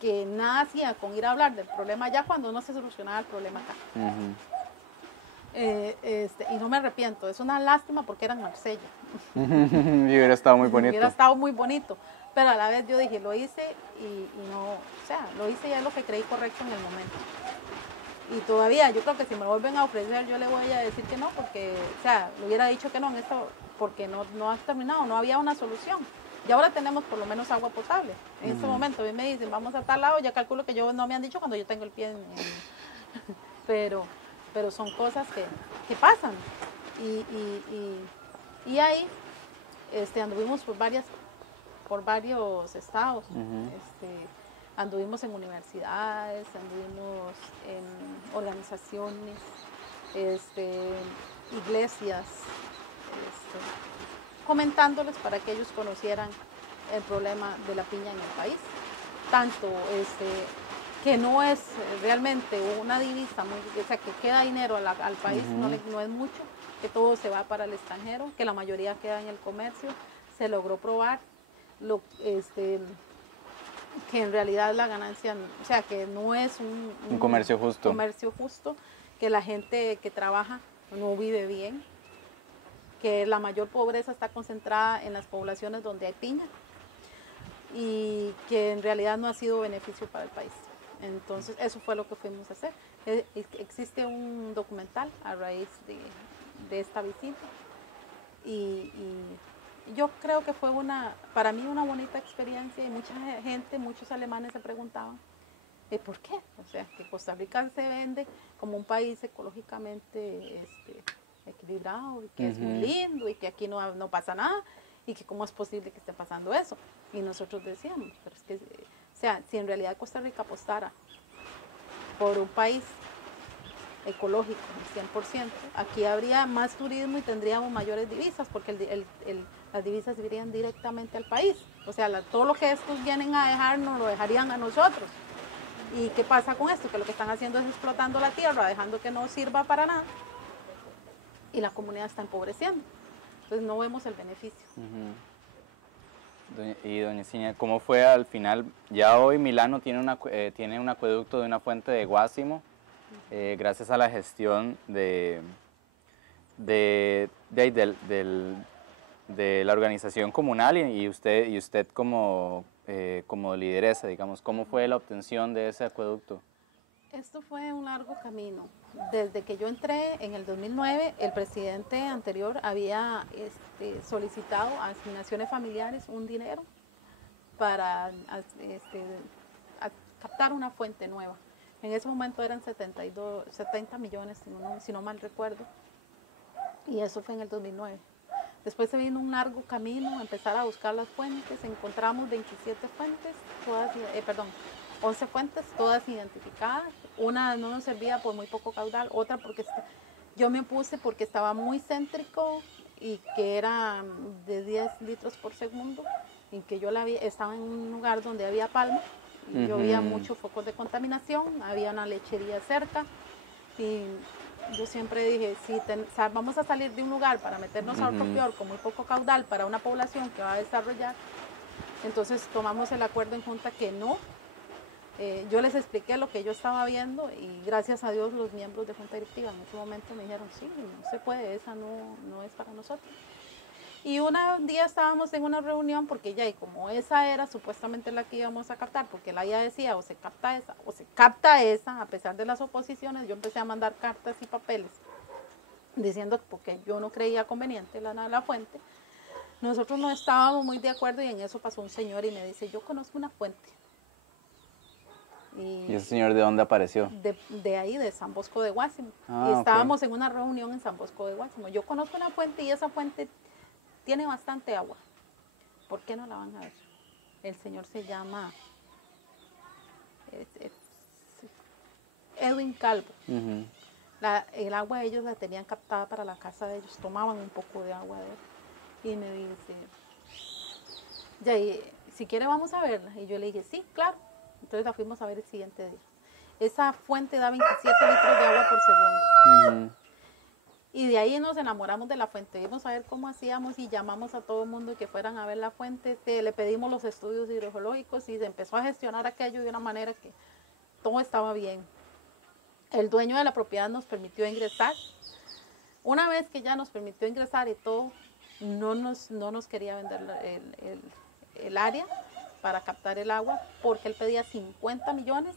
que nada hacía con ir a hablar del problema allá cuando no se solucionaba el problema acá. Y no me arrepiento, es una lástima porque era en Marsella. Y hubiera estado muy bonito. Hubiera estado muy bonito, pero a la vez yo dije, lo hice y no, o sea, lo hice y es lo que creí correcto en el momento. Y todavía, yo creo que si me vuelven a ofrecer, yo le voy a decir que no, porque, o sea, le hubiera dicho que no en esto, porque no ha terminado, no había una solución. Y ahora tenemos por lo menos agua potable. En este momento, a mí me dicen, vamos a tal lado, ya calculo que no me han dicho cuando yo tengo el pie pero son cosas que pasan. Y ahí anduvimos por varios estados. Anduvimos en universidades, anduvimos en organizaciones, iglesias, comentándoles para que ellos conocieran el problema de la piña en el país. Tanto que no es realmente una divisa, o sea, que queda dinero al país, no es mucho, que todo se va para el extranjero, que la mayoría queda en el comercio. Se logró probar que en realidad la ganancia, o sea, que no es un comercio justo. Que la gente que trabaja no vive bien, que la mayor pobreza está concentrada en las poblaciones donde hay piña y que en realidad no ha sido beneficio para el país. Entonces, eso fue lo que fuimos a hacer. Existe un documental a raíz de esta visita y yo creo que fue para mí una bonita experiencia y mucha gente, muchos alemanes se preguntaban ¿por qué? O sea, que Costa Rica se vende como un país ecológicamente equilibrado y que es muy lindo y que aquí no pasa nada y que cómo es posible que esté pasando eso. Y nosotros decíamos, pero es que, o sea, si en realidad Costa Rica apostara por un país ecológico, 100%, aquí habría más turismo y tendríamos mayores divisas, porque las divisas irían directamente al país. O sea, todo lo que estos vienen a dejar nos lo dejarían a nosotros. ¿Y qué pasa con esto? Que lo que están haciendo es explotando la tierra, dejando que no sirva para nada, y la comunidad está empobreciendo. Entonces no vemos el beneficio. Y doña Ciña, ¿cómo fue al final? Ya hoy Milano tiene un acueducto de una fuente de Guásimo, gracias a la gestión de la organización comunal y usted como lideresa, digamos. ¿Cómo fue la obtención de ese acueducto? Esto fue un largo camino. Desde que yo entré en el 2009, el presidente anterior había solicitado a asignaciones familiares un dinero para captar una fuente nueva. En ese momento eran 70 millones, si no mal recuerdo, y eso fue en el 2009. Después se vino un largo camino, empezar a buscar las fuentes, encontramos 11 fuentes, todas identificadas. Una no nos servía por muy poco caudal, otra porque yo me opuse porque estaba muy céntrico y que era de 10 litros por segundo, y que yo estaba en un lugar donde había palma, y yo veía muchos focos de contaminación, había una lechería cerca, y yo siempre dije, si vamos a salir de un lugar para meternos a otro peor con muy poco caudal para una población que va a desarrollar, entonces tomamos el acuerdo en junta que no. Yo les expliqué lo que yo estaba viendo y gracias a Dios los miembros de junta directiva en ese momento me dijeron, sí, no se puede, esa no es para nosotros. Y un día estábamos en una reunión porque ya, y como esa era supuestamente la que íbamos a captar, porque la IA decía o se capta esa o se capta esa, a pesar de las oposiciones, yo empecé a mandar cartas y papeles diciendo porque yo no creía conveniente la fuente. Nosotros no estábamos muy de acuerdo y en eso pasó un señor y me dice, yo conozco una fuente. ¿Y ese señor de dónde apareció? De ahí, de San Bosco de Guásimo. Y estábamos en una reunión en San Bosco de Guásimo. Yo conozco una fuente y esa fuente tiene bastante agua. ¿Por qué no la van a ver? El señor se llama Edwin Calvo. El agua ellos la tenían captada para la casa de ellos. Tomaban un poco de agua de él. Y me dice, si quiere vamos a verla. Y yo le dije, sí, claro. Entonces la fuimos a ver el siguiente día. Esa fuente da 27 litros de agua por segundo. Y de ahí nos enamoramos de la fuente. Vimos a ver cómo hacíamos y llamamos a todo el mundo que fueran a ver la fuente. Le pedimos los estudios hidrogeológicos y se empezó a gestionar aquello de una manera que todo estaba bien. El dueño de la propiedad nos permitió ingresar. Una vez que ya nos permitió ingresar y todo, no nos quería vender el área para captar el agua, porque él pedía 50 millones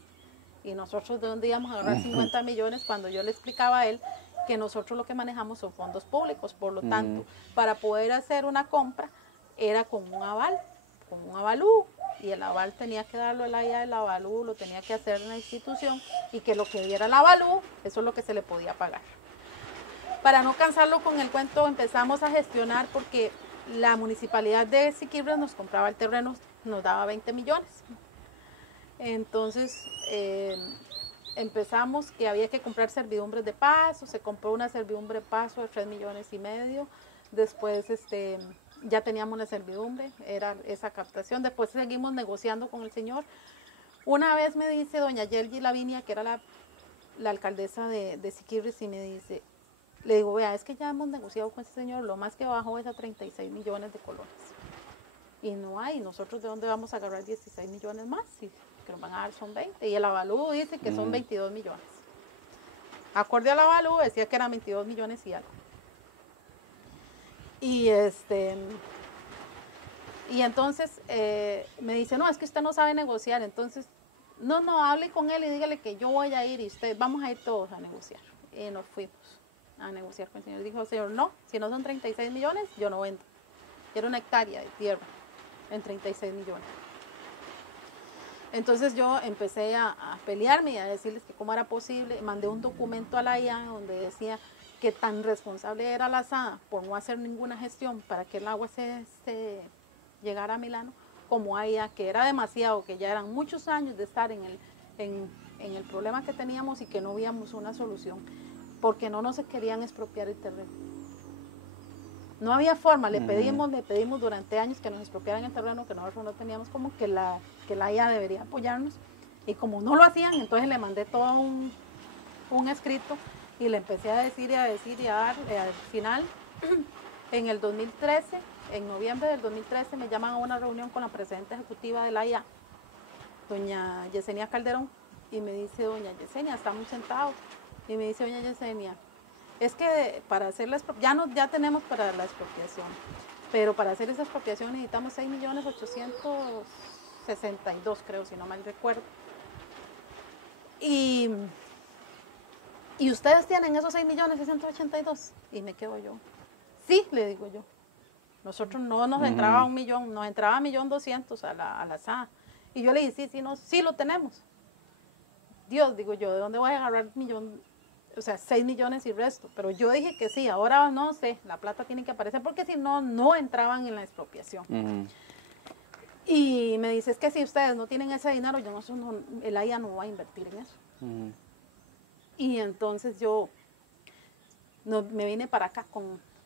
y nosotros de dónde íbamos a agarrar 50 millones cuando yo le explicaba a él que nosotros lo que manejamos son fondos públicos, por lo tanto, para poder hacer una compra era con un avalú, y el aval tenía que darlo el AIA, el avalú lo tenía que hacer la institución, y que lo que diera el avalú, eso es lo que se le podía pagar. Para no cansarlo con el cuento, empezamos a gestionar porque la municipalidad de Siquirres nos compraba el terreno, nos daba 20 millones. Entonces empezamos que había que comprar servidumbres de paso, se compró una servidumbre de paso de 3,5 millones. Después ya teníamos la servidumbre, era esa captación. Después seguimos negociando con el señor. Una vez me dice doña Yelgi Lavinia, que era la alcaldesa de Siquirres, y me dice, le digo, vea, es que ya hemos negociado con ese señor, lo más que bajó es a 36 millones de colones. Y no hay, nosotros de dónde vamos a agarrar 16 millones más, si que nos van a dar son 20. Y el avalúo dice que son 22 millones. Acorde al avalúo decía que eran 22 millones y algo. Y entonces me dice, no, es que usted no sabe negociar, entonces, no, hable con él y dígale que yo voy a ir y vamos a ir todos a negociar. Y nos fuimos a negociar con el señor. Dijo, señor, no, si no son 36 millones, yo no vendo. Era una hectárea de tierra en 36 millones. Entonces yo empecé a pelearme y a decirles que cómo era posible. Mandé un documento a la IA donde decía que tan responsable era la SADA por no hacer ninguna gestión para que el agua se llegara a Milano, como a IA, que era demasiado, que ya eran muchos años de estar en el problema que teníamos y que no veíamos una solución, porque no nos querían expropiar el terreno. No había forma, le pedimos durante años que nos expropiaran el terreno, que nosotros no teníamos, como que la IA debería apoyarnos. Y como no lo hacían, entonces le mandé todo un escrito y le empecé a decir y a dar. Al final, en el 2013, en noviembre del 2013, me llaman a una reunión con la presidenta ejecutiva de la IA, doña Yesenia Calderón, y me dice, doña Yesenia, estamos sentados, y me dice, doña Yesenia, es que para hacer ya tenemos para la expropiación, pero para hacer esa expropiación necesitamos 6.862.000, creo, si no mal recuerdo. Y ustedes tienen esos 6.682.000, y me quedo yo. Sí, le digo yo. Nosotros no nos entraba 1 millón, nos entraba 1.200.000 a la SAA. Y yo le dije, sí lo tenemos. Dios, digo yo, ¿de dónde voy a agarrar 6 millones y resto? Pero yo dije que sí, ahora no sé, la plata tiene que aparecer porque si no, no entraban en la expropiación. Y me dice, es que si ustedes no tienen ese dinero, el AIA no va a invertir en eso. Y entonces yo me vine para acá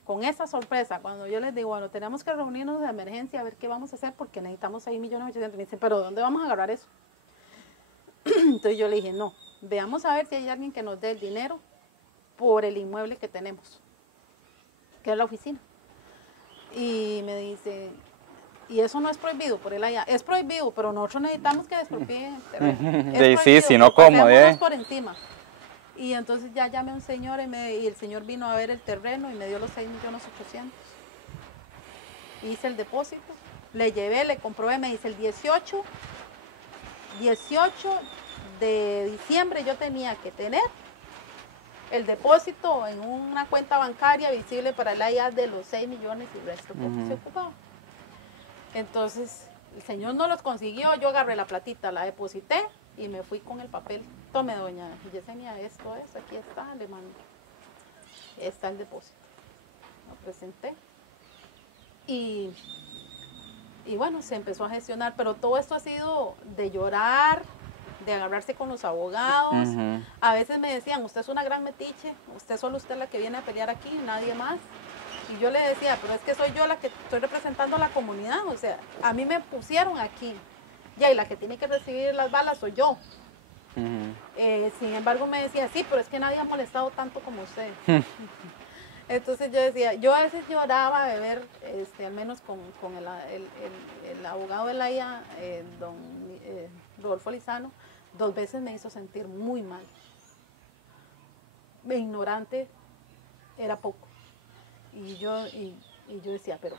con esa sorpresa, cuando yo les digo, bueno, tenemos que reunirnos de emergencia a ver qué vamos a hacer porque necesitamos 6.800.000. Me dicen, pero ¿dónde vamos a agarrar eso? Entonces yo le dije, no, veamos a ver si hay alguien que nos dé el dinero por el inmueble que tenemos, que es la oficina. Y me dice, y eso no es prohibido por el AIA. Es prohibido, pero nosotros necesitamos que despropien el terreno. Sí, si no, ¿cómo? Por encima. Y entonces ya llamé a un señor y el señor vino a ver el terreno y me dio los 6.800.000. Hice el depósito, le llevé, le comprobé, me dice el 18 de diciembre yo tenía que tener el depósito en una cuenta bancaria visible para el AIA de los 6 millones y el resto porque se ocupaba. Entonces el señor no los consiguió, yo agarré la platita, la deposité y me fui con el papel. Tome, doña Yesenia, esto es, aquí está, le mando. Está el depósito. Lo presenté. Y bueno, se empezó a gestionar, pero todo esto ha sido de llorar, de agarrarse con los abogados. A veces me decían, usted es una gran metiche, usted es la que viene a pelear aquí, nadie más. Y yo le decía, pero es que soy yo la que estoy representando a la comunidad, o sea, a mí me pusieron aquí. Ya, y la que tiene que recibir las balas soy yo. Sin embargo me decía, sí, pero es que nadie ha molestado tanto como usted. Entonces yo decía, yo a veces lloraba de ver, al menos con el abogado de la IA, don Rodolfo Lizano, 2 veces me hizo sentir muy mal. Ignorante era poco. Y yo decía, pero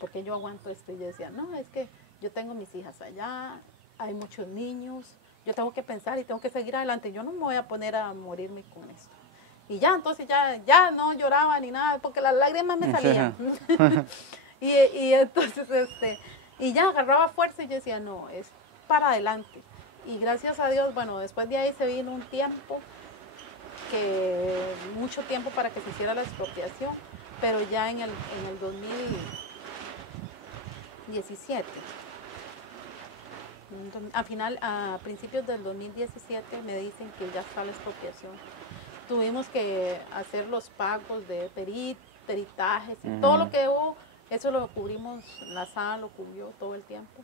¿por qué yo aguanto esto? Y yo decía, no, es que yo tengo mis hijas allá, hay muchos niños, yo tengo que pensar y tengo que seguir adelante. Yo no me voy a poner a morirme con esto. Y ya, entonces ya no lloraba ni nada, porque las lágrimas me salían. y entonces, y ya agarraba fuerza y yo decía, no, es para adelante. Y gracias a Dios, bueno, después de ahí se vino un tiempo, mucho tiempo para que se hiciera la expropiación, pero ya en el 2017 Al final, a principios del 2017 me dicen que ya está la expropiación. Tuvimos que hacer los pagos de peritajes y todo lo que hubo, eso lo cubrimos, la sala lo cubrió todo el tiempo.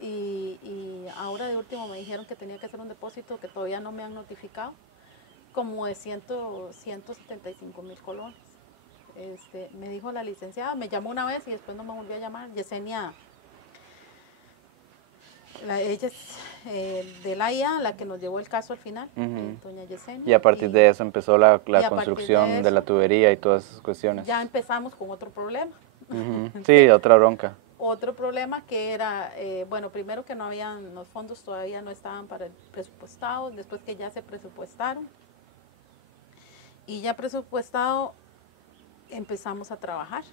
Y ahora de último me dijeron que tenía que hacer un depósito que todavía no me han notificado, como de 175,000 colones. Me dijo la licenciada, me llamó una vez y después no me volvió a llamar, Yesenia. Ella es de la IA, la que nos llevó el caso al final, doña Yesenia. Y a partir de eso empezó la construcción de la eso, tubería y todas esas cuestiones. Ya empezamos con otro problema. Sí, otra bronca. Otro problema que era, bueno, primero que no habían, los fondos todavía no estaban para el presupuestado, después que ya se presupuestaron. Y ya presupuestado empezamos a trabajar.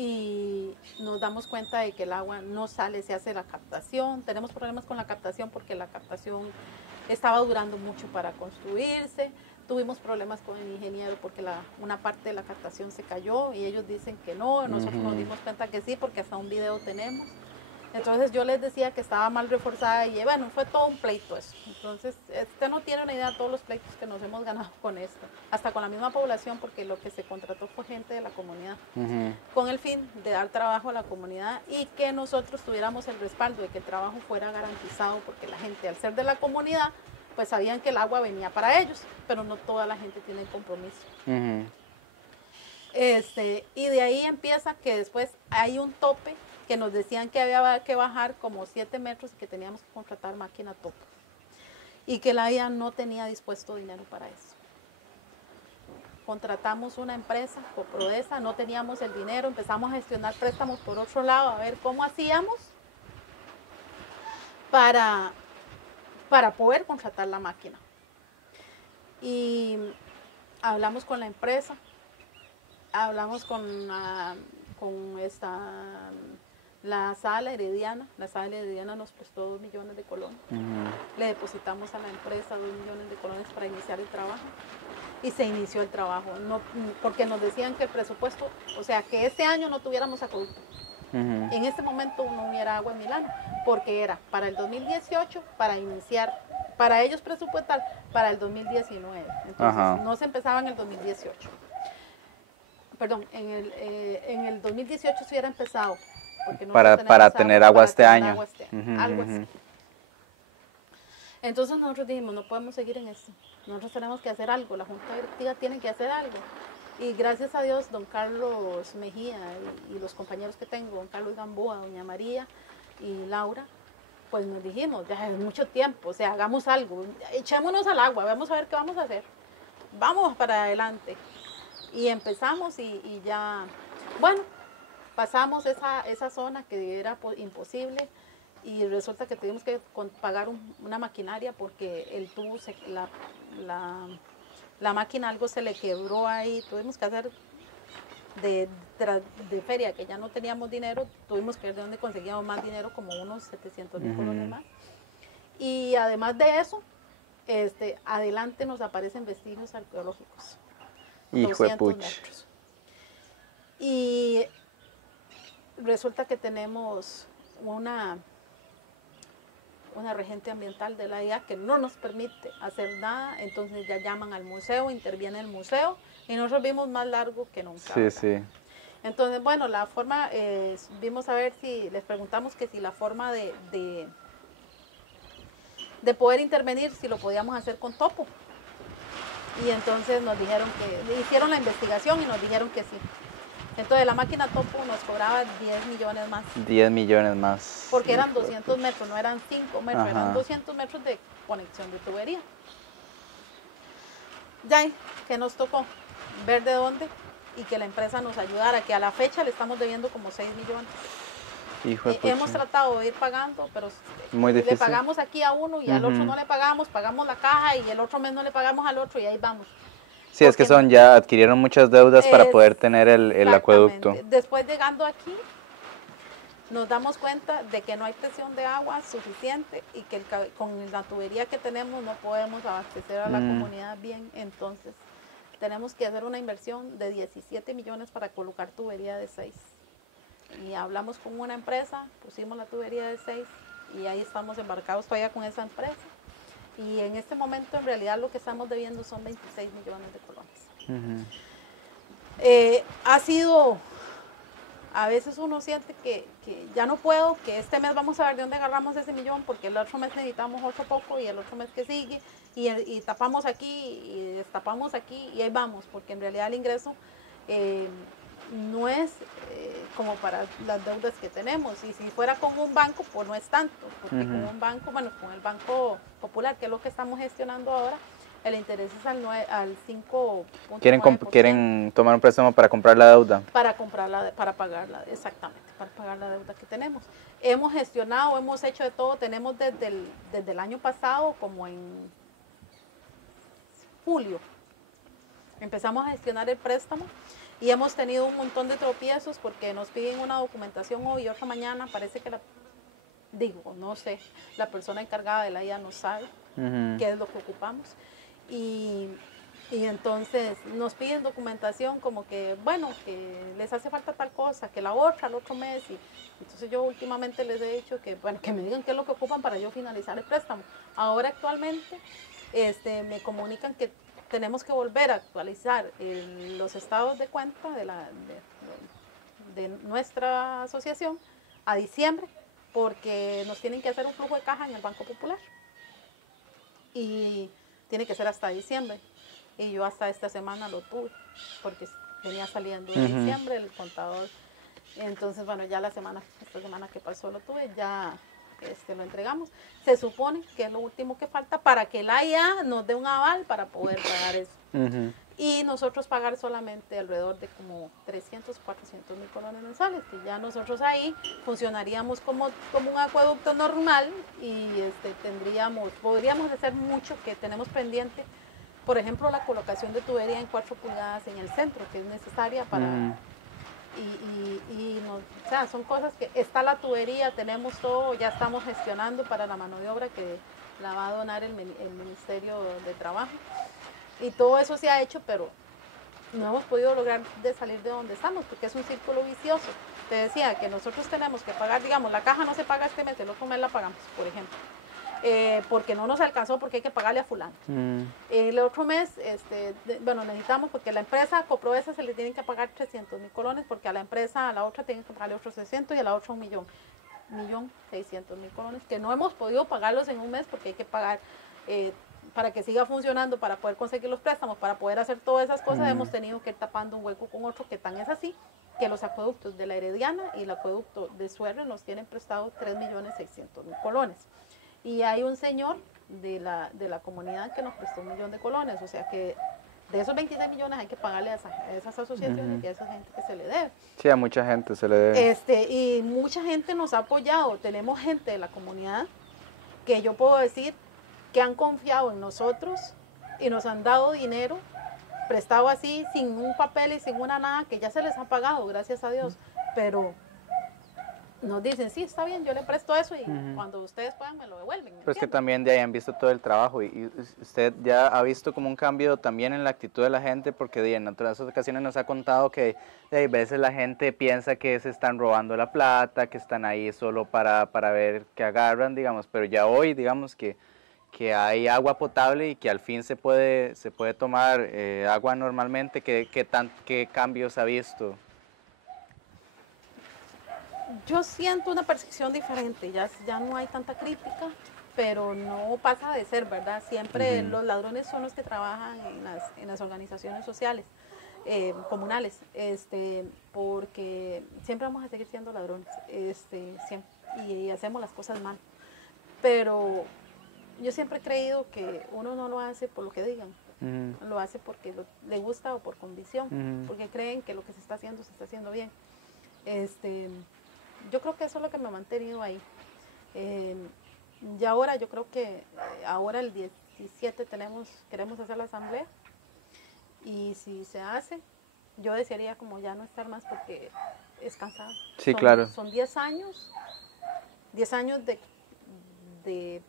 Y nos damos cuenta de que el agua no sale, se hace la captación. Tenemos problemas con la captación porque la captación estaba durando mucho para construirse. Tuvimos problemas con el ingeniero porque una parte de la captación se cayó y ellos dicen que no. Nosotros nos dimos cuenta que sí porque hasta un video tenemos. Entonces yo les decía que estaba mal reforzada y bueno, fue todo un pleito eso. Entonces usted no tiene una idea de todos los pleitos que nos hemos ganado con esto, hasta con la misma población, porque lo que se contrató fue gente de la comunidad, con el fin de dar trabajo a la comunidad y que nosotros tuviéramos el respaldo de que el trabajo fuera garantizado, porque la gente al ser de la comunidad pues sabían que el agua venía para ellos, pero no toda la gente tiene compromiso. Y de ahí empieza que después hay un tope que nos decían que había que bajar como 7 metros y que teníamos que contratar máquina topo. Y que la IA no tenía dispuesto dinero para eso. Contratamos una empresa, Coprodesa, no teníamos el dinero, empezamos a gestionar préstamos por otro lado, a ver cómo hacíamos para poder contratar la máquina. Y hablamos con la empresa, hablamos con la sala herediana. La sala herediana nos prestó 2 millones de colones. Le depositamos a la empresa 2 millones de colones para iniciar el trabajo. Y se inició el trabajo, no, porque nos decían que el presupuesto, o sea, que este año no tuviéramos acueducto. En este momento no hubiera agua en Milano, porque era para el 2018, para iniciar, para ellos presupuestar para el 2019. Entonces no se empezaba en el 2018. Perdón, en el 2018 se hubiera empezado. Porque para tener agua este año. Algo así. Entonces nosotros dijimos, no podemos seguir en esto. Nosotros tenemos que hacer algo, la Junta Directiva tiene que hacer algo. Y gracias a Dios, don Carlos Mejía y los compañeros que tengo, don Carlos Gamboa, doña María y Laura, pues nos dijimos, ya es mucho tiempo, o sea, hagamos algo, echémonos al agua, vamos a ver qué vamos a hacer. Vamos para adelante. Y empezamos y ya, bueno, pasamos esa zona que era imposible y resulta que tuvimos que pagar una maquinaria porque el tubo, la máquina algo se le quebró ahí, tuvimos que hacer de feria, que ya no teníamos dinero, tuvimos que ver de dónde conseguíamos más dinero, como unos 700,000 colones más. Y además de eso, adelante nos aparecen vestigios arqueológicos. Hijo de 200 metros. Y resulta que tenemos una regente ambiental de la IA que no nos permite hacer nada, entonces ya llaman al museo, interviene el museo y nosotros vimos más largo que nunca. Sí, sí. Entonces, bueno, la forma, vimos a ver si, les preguntamos que si la forma de poder intervenir, si lo podíamos hacer con topo. Y entonces nos dijeron que, hicieron la investigación y nos dijeron que sí. Entonces la máquina topo nos cobraba 10 millones más. 10 millones más. Porque eran 200 metros, no eran 5 metros, eran 200 metros de conexión de tubería. Ya, que nos tocó ver de dónde y que la empresa nos ayudara, que a la fecha le estamos debiendo como 6 millones. Hijo de hemos tratado de ir pagando, pero muy difícil. Le pagamos aquí a uno y al otro no le pagamos la caja y el otro mes no le pagamos al otro y ahí vamos. Sí, es que ya adquirieron muchas deudas para poder tener el acueducto. Después llegando aquí, nos damos cuenta de que no hay presión de agua suficiente y que con la tubería que tenemos no podemos abastecer a la comunidad bien, entonces tenemos que hacer una inversión de 17 millones para colocar tubería de 6. Y hablamos con una empresa, pusimos la tubería de 6 y ahí estamos embarcados todavía con esa empresa. Y en este momento en realidad lo que estamos debiendo son 26 millones de colones. Ha sido, a veces uno siente que ya no puedo, que este mes vamos a ver de dónde agarramos ese millón, porque el otro mes necesitamos otro poco y el otro mes que sigue, y tapamos aquí y destapamos aquí y ahí vamos, porque en realidad el ingreso no es como para las deudas que tenemos, y si fuera con un banco pues no es tanto, porque con un banco, bueno, con el Banco Popular, que es lo que estamos gestionando ahora, el interés es al 5.9%. ¿Quieren tomar un préstamo para comprar la deuda? Para pagarla, exactamente, para pagar la deuda que tenemos. Hemos gestionado, hemos hecho de todo, tenemos desde el año pasado, como en julio, empezamos a gestionar el préstamo y hemos tenido un montón de tropiezos porque nos piden una documentación hoy y otra mañana, parece que no sé, la persona encargada de la IA no sabe qué es lo que ocupamos. Y entonces nos piden documentación como que, bueno, que les hace falta tal cosa, que la otra, el otro mes. Y entonces yo últimamente les he dicho que, bueno, que me digan qué es lo que ocupan para yo finalizar el préstamo. Ahora actualmente me comunican que tenemos que volver a actualizar los estados de cuenta de nuestra asociación a diciembre, porque nos tienen que hacer un flujo de caja en el Banco Popular. Y tiene que ser hasta diciembre. Y yo hasta esta semana lo tuve, porque venía saliendo en diciembre el contador. Entonces, bueno, ya esta semana que pasó lo tuve, ya lo entregamos. Se supone que es lo último que falta para que la IA nos dé un aval para poder pagar eso. Y nosotros pagar solamente alrededor de como 300, 400 mil colones mensuales, que ya nosotros ahí funcionaríamos como un acueducto normal y podríamos hacer mucho que tenemos pendiente. Por ejemplo, la colocación de tubería en 4 pulgadas en el centro, que es necesaria para... o sea, son cosas que está la tubería, tenemos todo, ya estamos gestionando para la mano de obra que la va a donar el Ministerio de Trabajo. Y todo eso se ha hecho, pero no hemos podido lograr de salir de donde estamos, porque es un círculo vicioso. Te decía que nosotros tenemos que pagar, digamos, la caja no se paga este mes, el otro mes la pagamos, por ejemplo. Porque no nos alcanzó, porque hay que pagarle a fulano. El otro mes, necesitamos, porque la empresa Coproesa se le tienen que pagar 300 mil colones, porque a la otra tienen que pagarle otros 600 y a la otra 1.600.000 colones, que no hemos podido pagarlos en un mes, porque hay que pagar para que siga funcionando, para poder conseguir los préstamos, para poder hacer todas esas cosas, hemos tenido que ir tapando un hueco con otro, que tan es así, que los acueductos de la Herediana y el acueducto de Suerre nos tienen prestado 3.600.000 colones. Y hay un señor de la comunidad que nos prestó 1 millón de colones, o sea que de esos 26 millones hay que pagarle a esas asociaciones y a esa gente que se le debe. Sí, a mucha gente se le debe. Y mucha gente nos ha apoyado, tenemos gente de la comunidad que yo puedo decir que han confiado en nosotros y nos han dado dinero prestado así, sin un papel y sin una nada, que ya se les ha pagado, gracias a Dios, pero nos dicen, sí, está bien, yo le presto eso y cuando ustedes puedan me lo devuelven. Pero es que también de ahí han visto todo el trabajo y usted ya ha visto como un cambio también en la actitud de la gente, porque en otras ocasiones nos ha contado que a veces la gente piensa que se están robando la plata, que están ahí solo para ver qué agarran, digamos, pero ya hoy, digamos que hay agua potable y que al fin se puede tomar agua normalmente. ¿Qué cambios ha visto? Yo siento una percepción diferente, ya no hay tanta crítica, pero no pasa de ser, ¿verdad? Siempre los ladrones son los que trabajan en las organizaciones sociales, comunales, porque siempre vamos a seguir siendo ladrones, siempre, y hacemos las cosas mal. Pero yo siempre he creído que uno no lo hace por lo que digan, lo hace porque le gusta o por convicción, porque creen que lo que se está haciendo bien. Yo creo que eso es lo que me ha mantenido ahí. Y ahora yo creo que ahora el 17 queremos hacer la asamblea, y si se hace, yo desearía como ya no estar más, porque es cansado. Sí, claro. Son 10 años de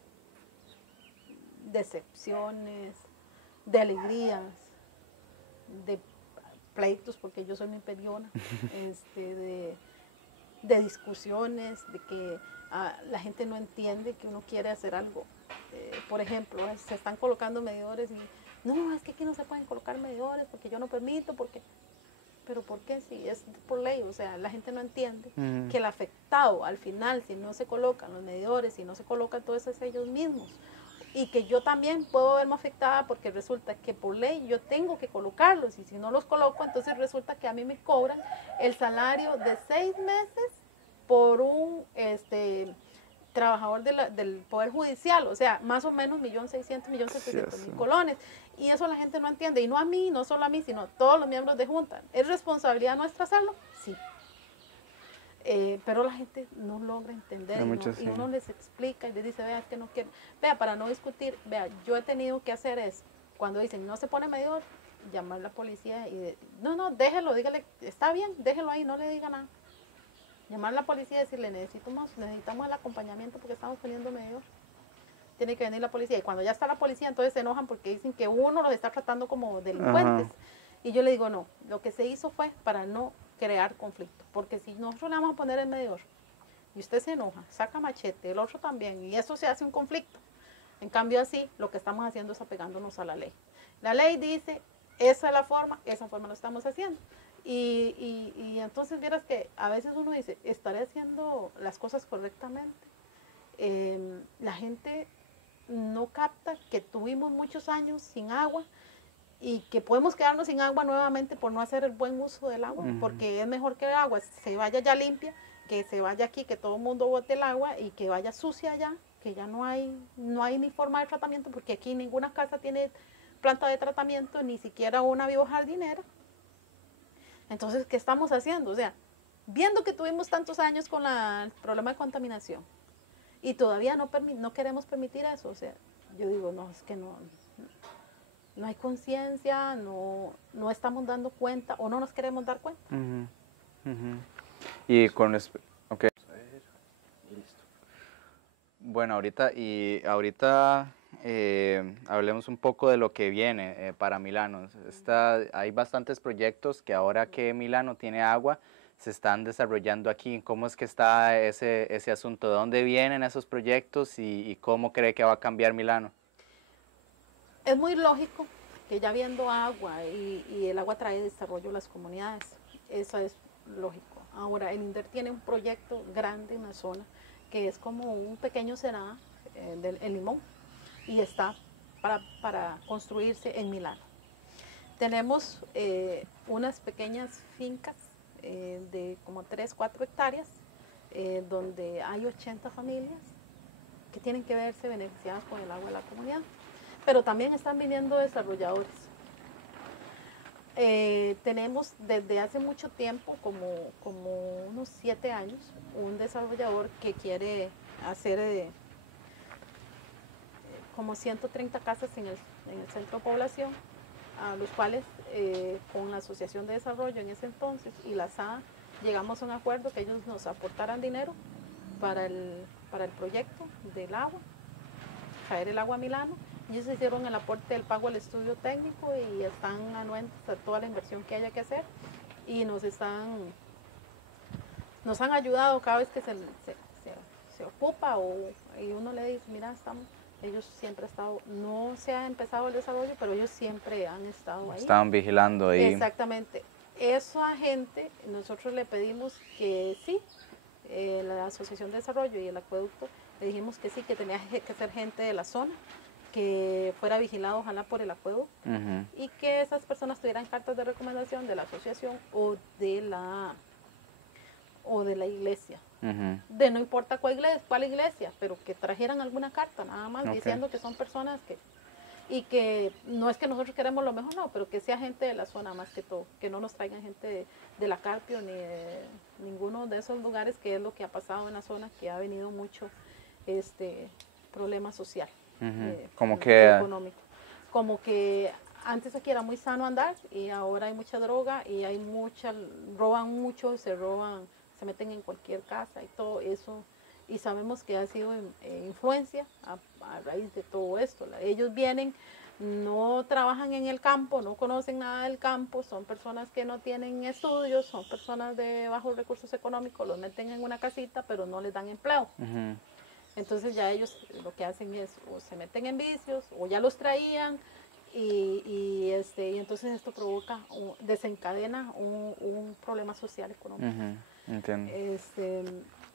decepciones, de alegrías, de pleitos, porque yo soy muy peleona, de discusiones, de que la gente no entiende que uno quiere hacer algo. Por ejemplo, se están colocando medidores y no, es que aquí no se pueden colocar medidores porque yo no permito, porque... Pero ¿por qué? Si es por ley, o sea, la gente no entiende que el afectado al final, si no se colocan los medidores, si no se colocan todos es ellos mismos. Y que yo también puedo verme afectada porque resulta que por ley yo tengo que colocarlos y si no los coloco, entonces resulta que a mí me cobran el salario de 6 meses por un trabajador del Poder Judicial, o sea, más o menos 1.600.000, 1.700.000 colones. Y eso la gente no entiende, y no a mí, no solo a mí, sino a todos los miembros de Junta. ¿Es responsabilidad nuestra hacerlo? Sí. Pero la gente no logra entender y uno les explica y les dice, vea, es que no quiero. Vea, para no discutir, vea, yo he tenido que hacer eso. Cuando dicen, no se pone medidor, llamar a la policía y no, déjelo, dígale, está bien, déjelo ahí, no le diga nada. Llamar a la policía y decirle, necesitamos el acompañamiento porque estamos poniendo medidor. Tiene que venir la policía. Y cuando ya está la policía, entonces se enojan porque dicen que uno los está tratando como delincuentes. Ajá. Y yo le digo, no, lo que se hizo fue para no crear conflicto. Porque si nosotros le vamos a poner el medidor y usted se enoja, saca machete, el otro también, y eso se hace un conflicto. En cambio así, lo que estamos haciendo es apegándonos a la ley. La ley dice, esa es la forma, esa forma lo estamos haciendo. Y entonces vieras que a veces uno dice, ¿estaré haciendo las cosas correctamente? La gente no capta que tuvimos muchos años sin agua y que podemos quedarnos sin agua nuevamente por no hacer el buen uso del agua, porque es mejor que el agua se vaya ya limpia, que se vaya aquí, que todo el mundo bote el agua y que vaya sucia allá, que ya no hay ni forma de tratamiento, porque aquí ninguna casa tiene planta de tratamiento, ni siquiera una biojardinera. Entonces, ¿qué estamos haciendo? O sea, viendo que tuvimos tantos años con el problema de contaminación y todavía no queremos permitir eso, o sea, yo digo, no, es que no hay conciencia, no estamos dando cuenta o no nos queremos dar cuenta. Y con... Ok. Bueno, ahorita hablemos un poco de lo que viene para Milano. Hay bastantes proyectos que ahora que Milano tiene agua, se están desarrollando aquí. ¿Cómo es que está ese asunto? ¿De dónde vienen esos proyectos y cómo cree que va a cambiar Milano? Es muy lógico que ya viendo agua y el agua trae desarrollo a las comunidades. Eso es lógico. Ahora, el INDER tiene un proyecto grande en la zona que es como un pequeño Senada en Limón y está para construirse en Milano. Tenemos unas pequeñas fincas de como 3, 4 hectáreas donde hay 80 familias que tienen que verse beneficiadas con el agua de la comunidad. Pero también están viniendo desarrolladores. Tenemos desde hace mucho tiempo, como unos 7 años, un desarrollador que quiere hacer como 130 casas en el centro de población, a los cuales con la Asociación de Desarrollo en ese entonces y la SAA llegamos a un acuerdo que ellos nos aportaran dinero para el proyecto del agua, traer el agua a Milano. Ellos hicieron el aporte del pago al estudio técnico y están anuentes a toda la inversión que haya que hacer y nos han ayudado cada vez que se ocupa y uno le dice, mira, ellos siempre han estado, no se ha empezado el desarrollo, pero ellos siempre han estado ahí. Estaban vigilando ahí. Exactamente. Esa gente, nosotros le pedimos que sí, la Asociación de Desarrollo y el Acueducto, le dijimos que sí, que tenía que ser gente de la zona, que fuera vigilado ojalá por el acueducto y que esas personas tuvieran cartas de recomendación de la asociación o de la iglesia. De no importa cuál iglesia, pero que trajeran alguna carta nada más diciendo que son personas y que no es que nosotros queremos lo mejor, no, pero que sea gente de la zona más que todo, que no nos traigan gente de la Carpio ni de ninguno de esos lugares, que es lo que ha pasado en la zona, que ha venido mucho problema social. Como que económico. Como que antes aquí era muy sano andar y ahora hay mucha droga y roban mucho, se meten en cualquier casa y todo eso. Y sabemos que ha sido influencia a raíz de todo esto. Ellos vienen no trabajan en el campo, no conocen nada del campo, son personas que no tienen estudios, son personas de bajos recursos económicos, los meten en una casita, pero no les dan empleo. Entonces ya ellos lo que hacen es o se meten en vicios o ya los traían y entonces esto provoca, desencadena un problema social económico. Entiendo.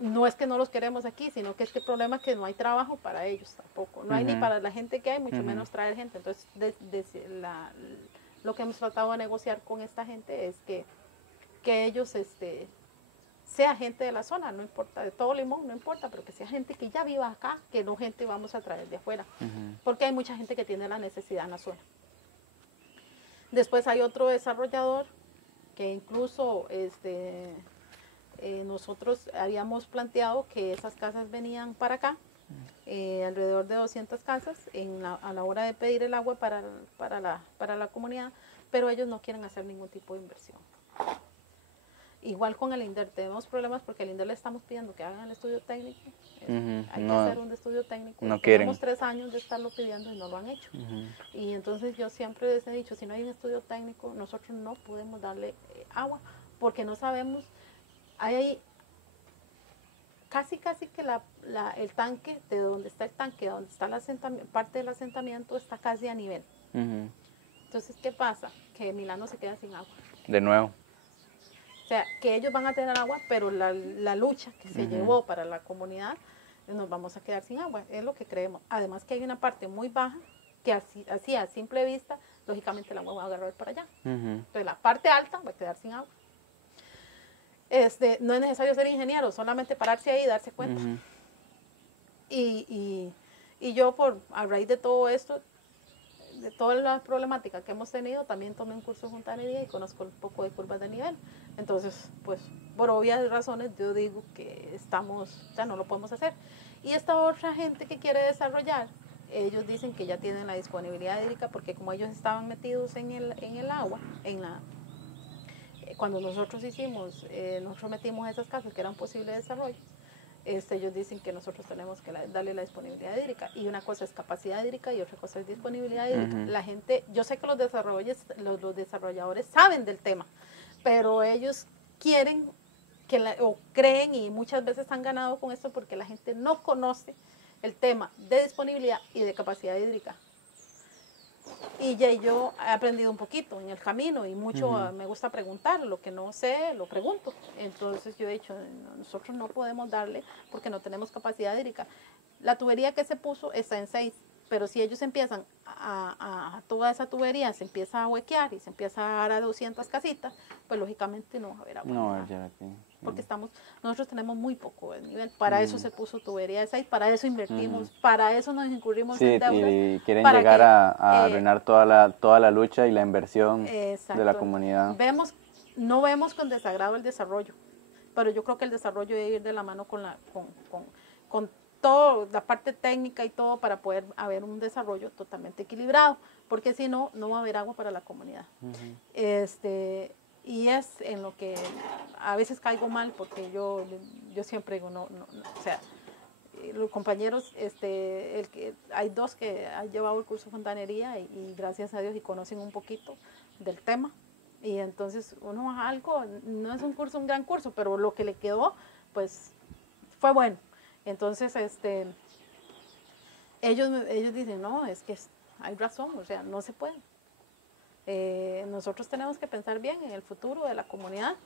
No es que no los queremos aquí, sino que este problema es que no hay trabajo para ellos tampoco. No hay ni para la gente que hay, mucho menos traer gente. Entonces, lo que hemos tratado de negociar con esta gente es que ellos sea gente de la zona, no importa, de todo Limón, no importa, pero que sea gente que ya viva acá, que no gente vamos a traer de afuera. Porque hay mucha gente que tiene la necesidad en la zona. Después hay otro desarrollador que incluso nosotros habíamos planteado que esas casas venían para acá, alrededor de 200 casas, a la hora de pedir el agua para la comunidad, pero ellos no quieren hacer ningún tipo de inversión. Igual con el INDER, tenemos problemas porque al INDER le estamos pidiendo que hagan el estudio técnico. Hay que hacer un estudio técnico. No Tenemos 3 años de estarlo pidiendo y no lo han hecho. Y entonces yo siempre les he dicho, si no hay un estudio técnico, nosotros no podemos darle agua, porque no sabemos. Hay casi que el tanque, de donde está el tanque, donde está parte del asentamiento, está casi a nivel. Entonces, ¿qué pasa? Que Milano se queda sin agua. De nuevo. O sea, que ellos van a tener agua, pero la lucha que se llevó para la comunidad, nos vamos a quedar sin agua, es lo que creemos. Además que hay una parte muy baja, que así a simple vista, lógicamente el agua va a agarrar para allá. Entonces la parte alta va a quedar sin agua. No es necesario ser ingeniero, solamente pararse ahí y darse cuenta. Y yo, a raíz de todo esto, de todas las problemáticas que hemos tenido, también tomé un curso de fontanería y conozco un poco de curvas de nivel. Entonces, pues, por obvias razones, yo digo que ya no lo podemos hacer. Y esta otra gente que quiere desarrollar, ellos dicen que ya tienen la disponibilidad hídrica, porque como ellos estaban metidos en el agua, cuando nosotros metimos esas casas que eran posible desarrollo, ellos dicen que nosotros tenemos que darle la disponibilidad hídrica, y una cosa es capacidad hídrica y otra cosa es disponibilidad hídrica. La gente, yo sé que los desarrolladores saben del tema, pero ellos quieren o creen, y muchas veces han ganado con esto porque la gente no conoce el tema de disponibilidad y de capacidad hídrica. Y ya yo he aprendido un poquito en el camino y mucho me gusta preguntar, lo que no sé lo pregunto. Entonces yo he dicho, nosotros no podemos darle porque no tenemos capacidad hídrica. La tubería que se puso está en 6, pero si ellos empiezan toda esa tubería se empieza a huequear y se empieza a dar a 200 casitas, pues lógicamente no va a haber agua. No, ya aquí. Porque nosotros tenemos muy poco de nivel. Para eso se puso tubería de 6, para eso invertimos, para eso nos incurrimos en deudas. Y quieren llegar a arruinar toda la lucha y la inversión de la comunidad. No vemos con desagrado el desarrollo, pero yo creo que el desarrollo debe ir de la mano con toda la parte técnica y todo, para poder haber un desarrollo totalmente equilibrado, porque si no, no va a haber agua para la comunidad. Y es en lo que a veces caigo mal, porque yo siempre digo, o sea, los compañeros, hay 2 que han llevado el curso de fontanería y gracias a Dios y conocen un poquito del tema, y entonces no es un gran curso, pero lo que le quedó, pues, fue bueno. Entonces, ellos dicen, no, es que hay razón, o sea, no se puede. Nosotros tenemos que pensar bien en el futuro de la comunidad,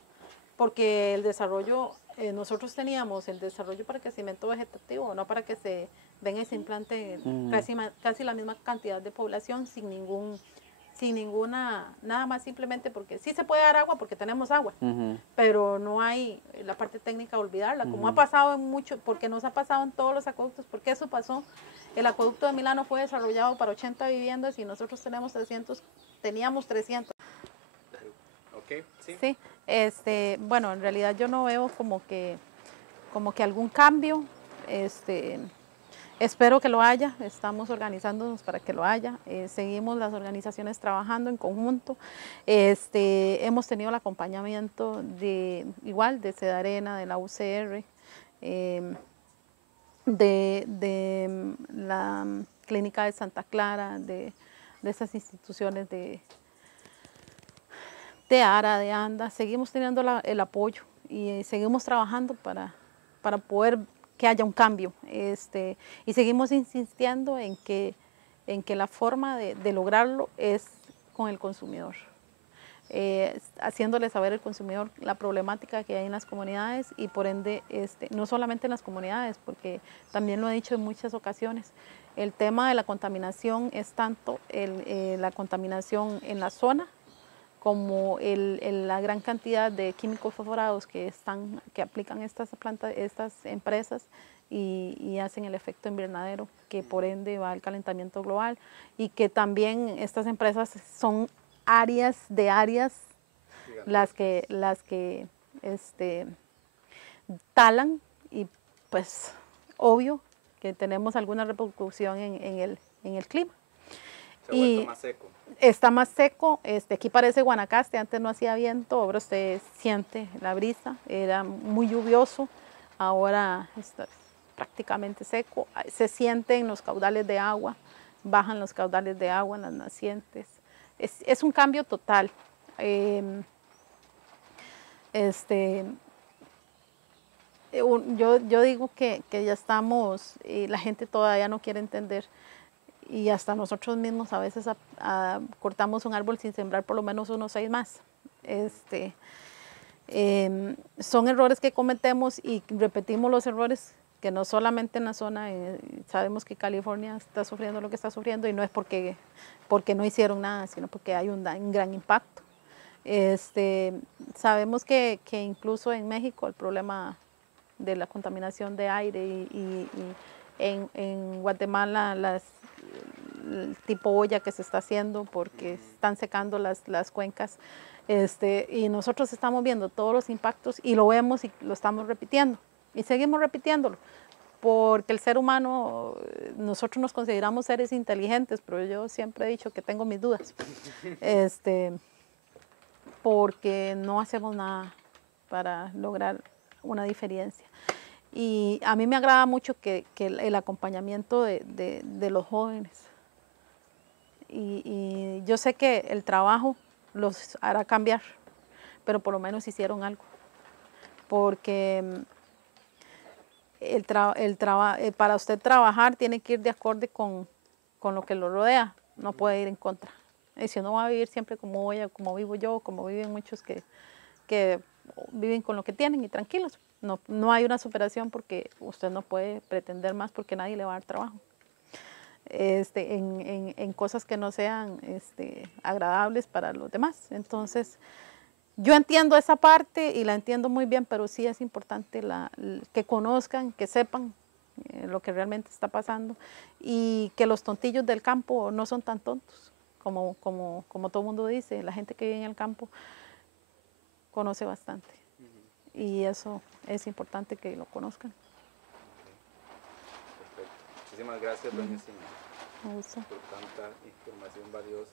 porque el desarrollo, nosotros teníamos el desarrollo para crecimiento vegetativo, no para que se venga y se implante casi la misma cantidad de población sin ninguna, nada más, simplemente porque sí se puede dar agua porque tenemos agua, pero no hay la parte técnica, olvidarla, como ha pasado porque nos ha pasado en todos los acueductos, porque eso pasó. El acueducto de Milano fue desarrollado para 80 viviendas y nosotros teníamos 300. Okay, sí. Sí, bueno, en realidad yo no veo como que algún cambio. Espero que lo haya, estamos organizándonos para que lo haya, seguimos las organizaciones trabajando en conjunto. Hemos tenido el acompañamiento de Sedarena, de la UCR, de la Clínica de Santa Clara, de estas instituciones de ARA, de ANDA. Seguimos teniendo el apoyo y seguimos trabajando para poder que haya un cambio. Y seguimos insistiendo en que la forma de lograrlo es con el consumidor. Haciéndole saber al consumidor la problemática que hay en las comunidades y por ende, no solamente en las comunidades, porque también lo he dicho en muchas ocasiones, el tema de la contaminación es tanto la contaminación en la zona como la gran cantidad de químicos fosforados que aplican estas empresas y hacen el efecto invernadero, que por ende va al calentamiento global, y que también estas empresas son áreas las que talan, y pues obvio que tenemos alguna repercusión en el clima. Se ha vuelto más seco. Está más seco, aquí parece Guanacaste, antes no hacía viento, ahora usted siente la brisa, era muy lluvioso, ahora está prácticamente seco, se siente en los caudales de agua, bajan los caudales de agua en las nacientes, es un cambio total. Yo digo que ya estamos, la gente todavía no quiere entender, y hasta nosotros mismos a veces cortamos un árbol sin sembrar por lo menos unos 6 más. Son errores que cometemos y repetimos los errores, que no solamente en la zona, sabemos que California está sufriendo lo que está sufriendo, y no es porque no hicieron nada, sino porque hay un gran impacto. Sabemos que incluso en México el problema de la contaminación de aire, y en Guatemala el tipo olla que se está haciendo porque están secando las cuencas, y nosotros estamos viendo todos los impactos y lo vemos y lo estamos repitiendo y seguimos repitiéndolo, porque el ser humano, nosotros nos consideramos seres inteligentes, pero yo siempre he dicho que tengo mis dudas, porque no hacemos nada para lograr una diferencia. Y a mí me agrada mucho que el acompañamiento de los jóvenes, y yo sé que el trabajo los hará cambiar, pero por lo menos hicieron algo, porque para usted trabajar tiene que ir de acorde con lo que lo rodea, no puede ir en contra. Y si uno va a vivir siempre como voy, como vivo yo, como viven muchos que viven con lo que tienen y tranquilos, no hay una superación, porque usted no puede pretender más, porque nadie le va a dar trabajo. En cosas que no sean agradables para los demás. Entonces, yo entiendo esa parte y la entiendo muy bien, pero sí es importante que conozcan, que sepan lo que realmente está pasando, y que los tontillos del campo no son tan tontos como todo el mundo dice. La gente que vive en el campo conoce bastante, y eso es importante que lo conozcan. Perfecto. Muchísimas gracias, doña Cinia, Me gusta. por tanta información valiosa.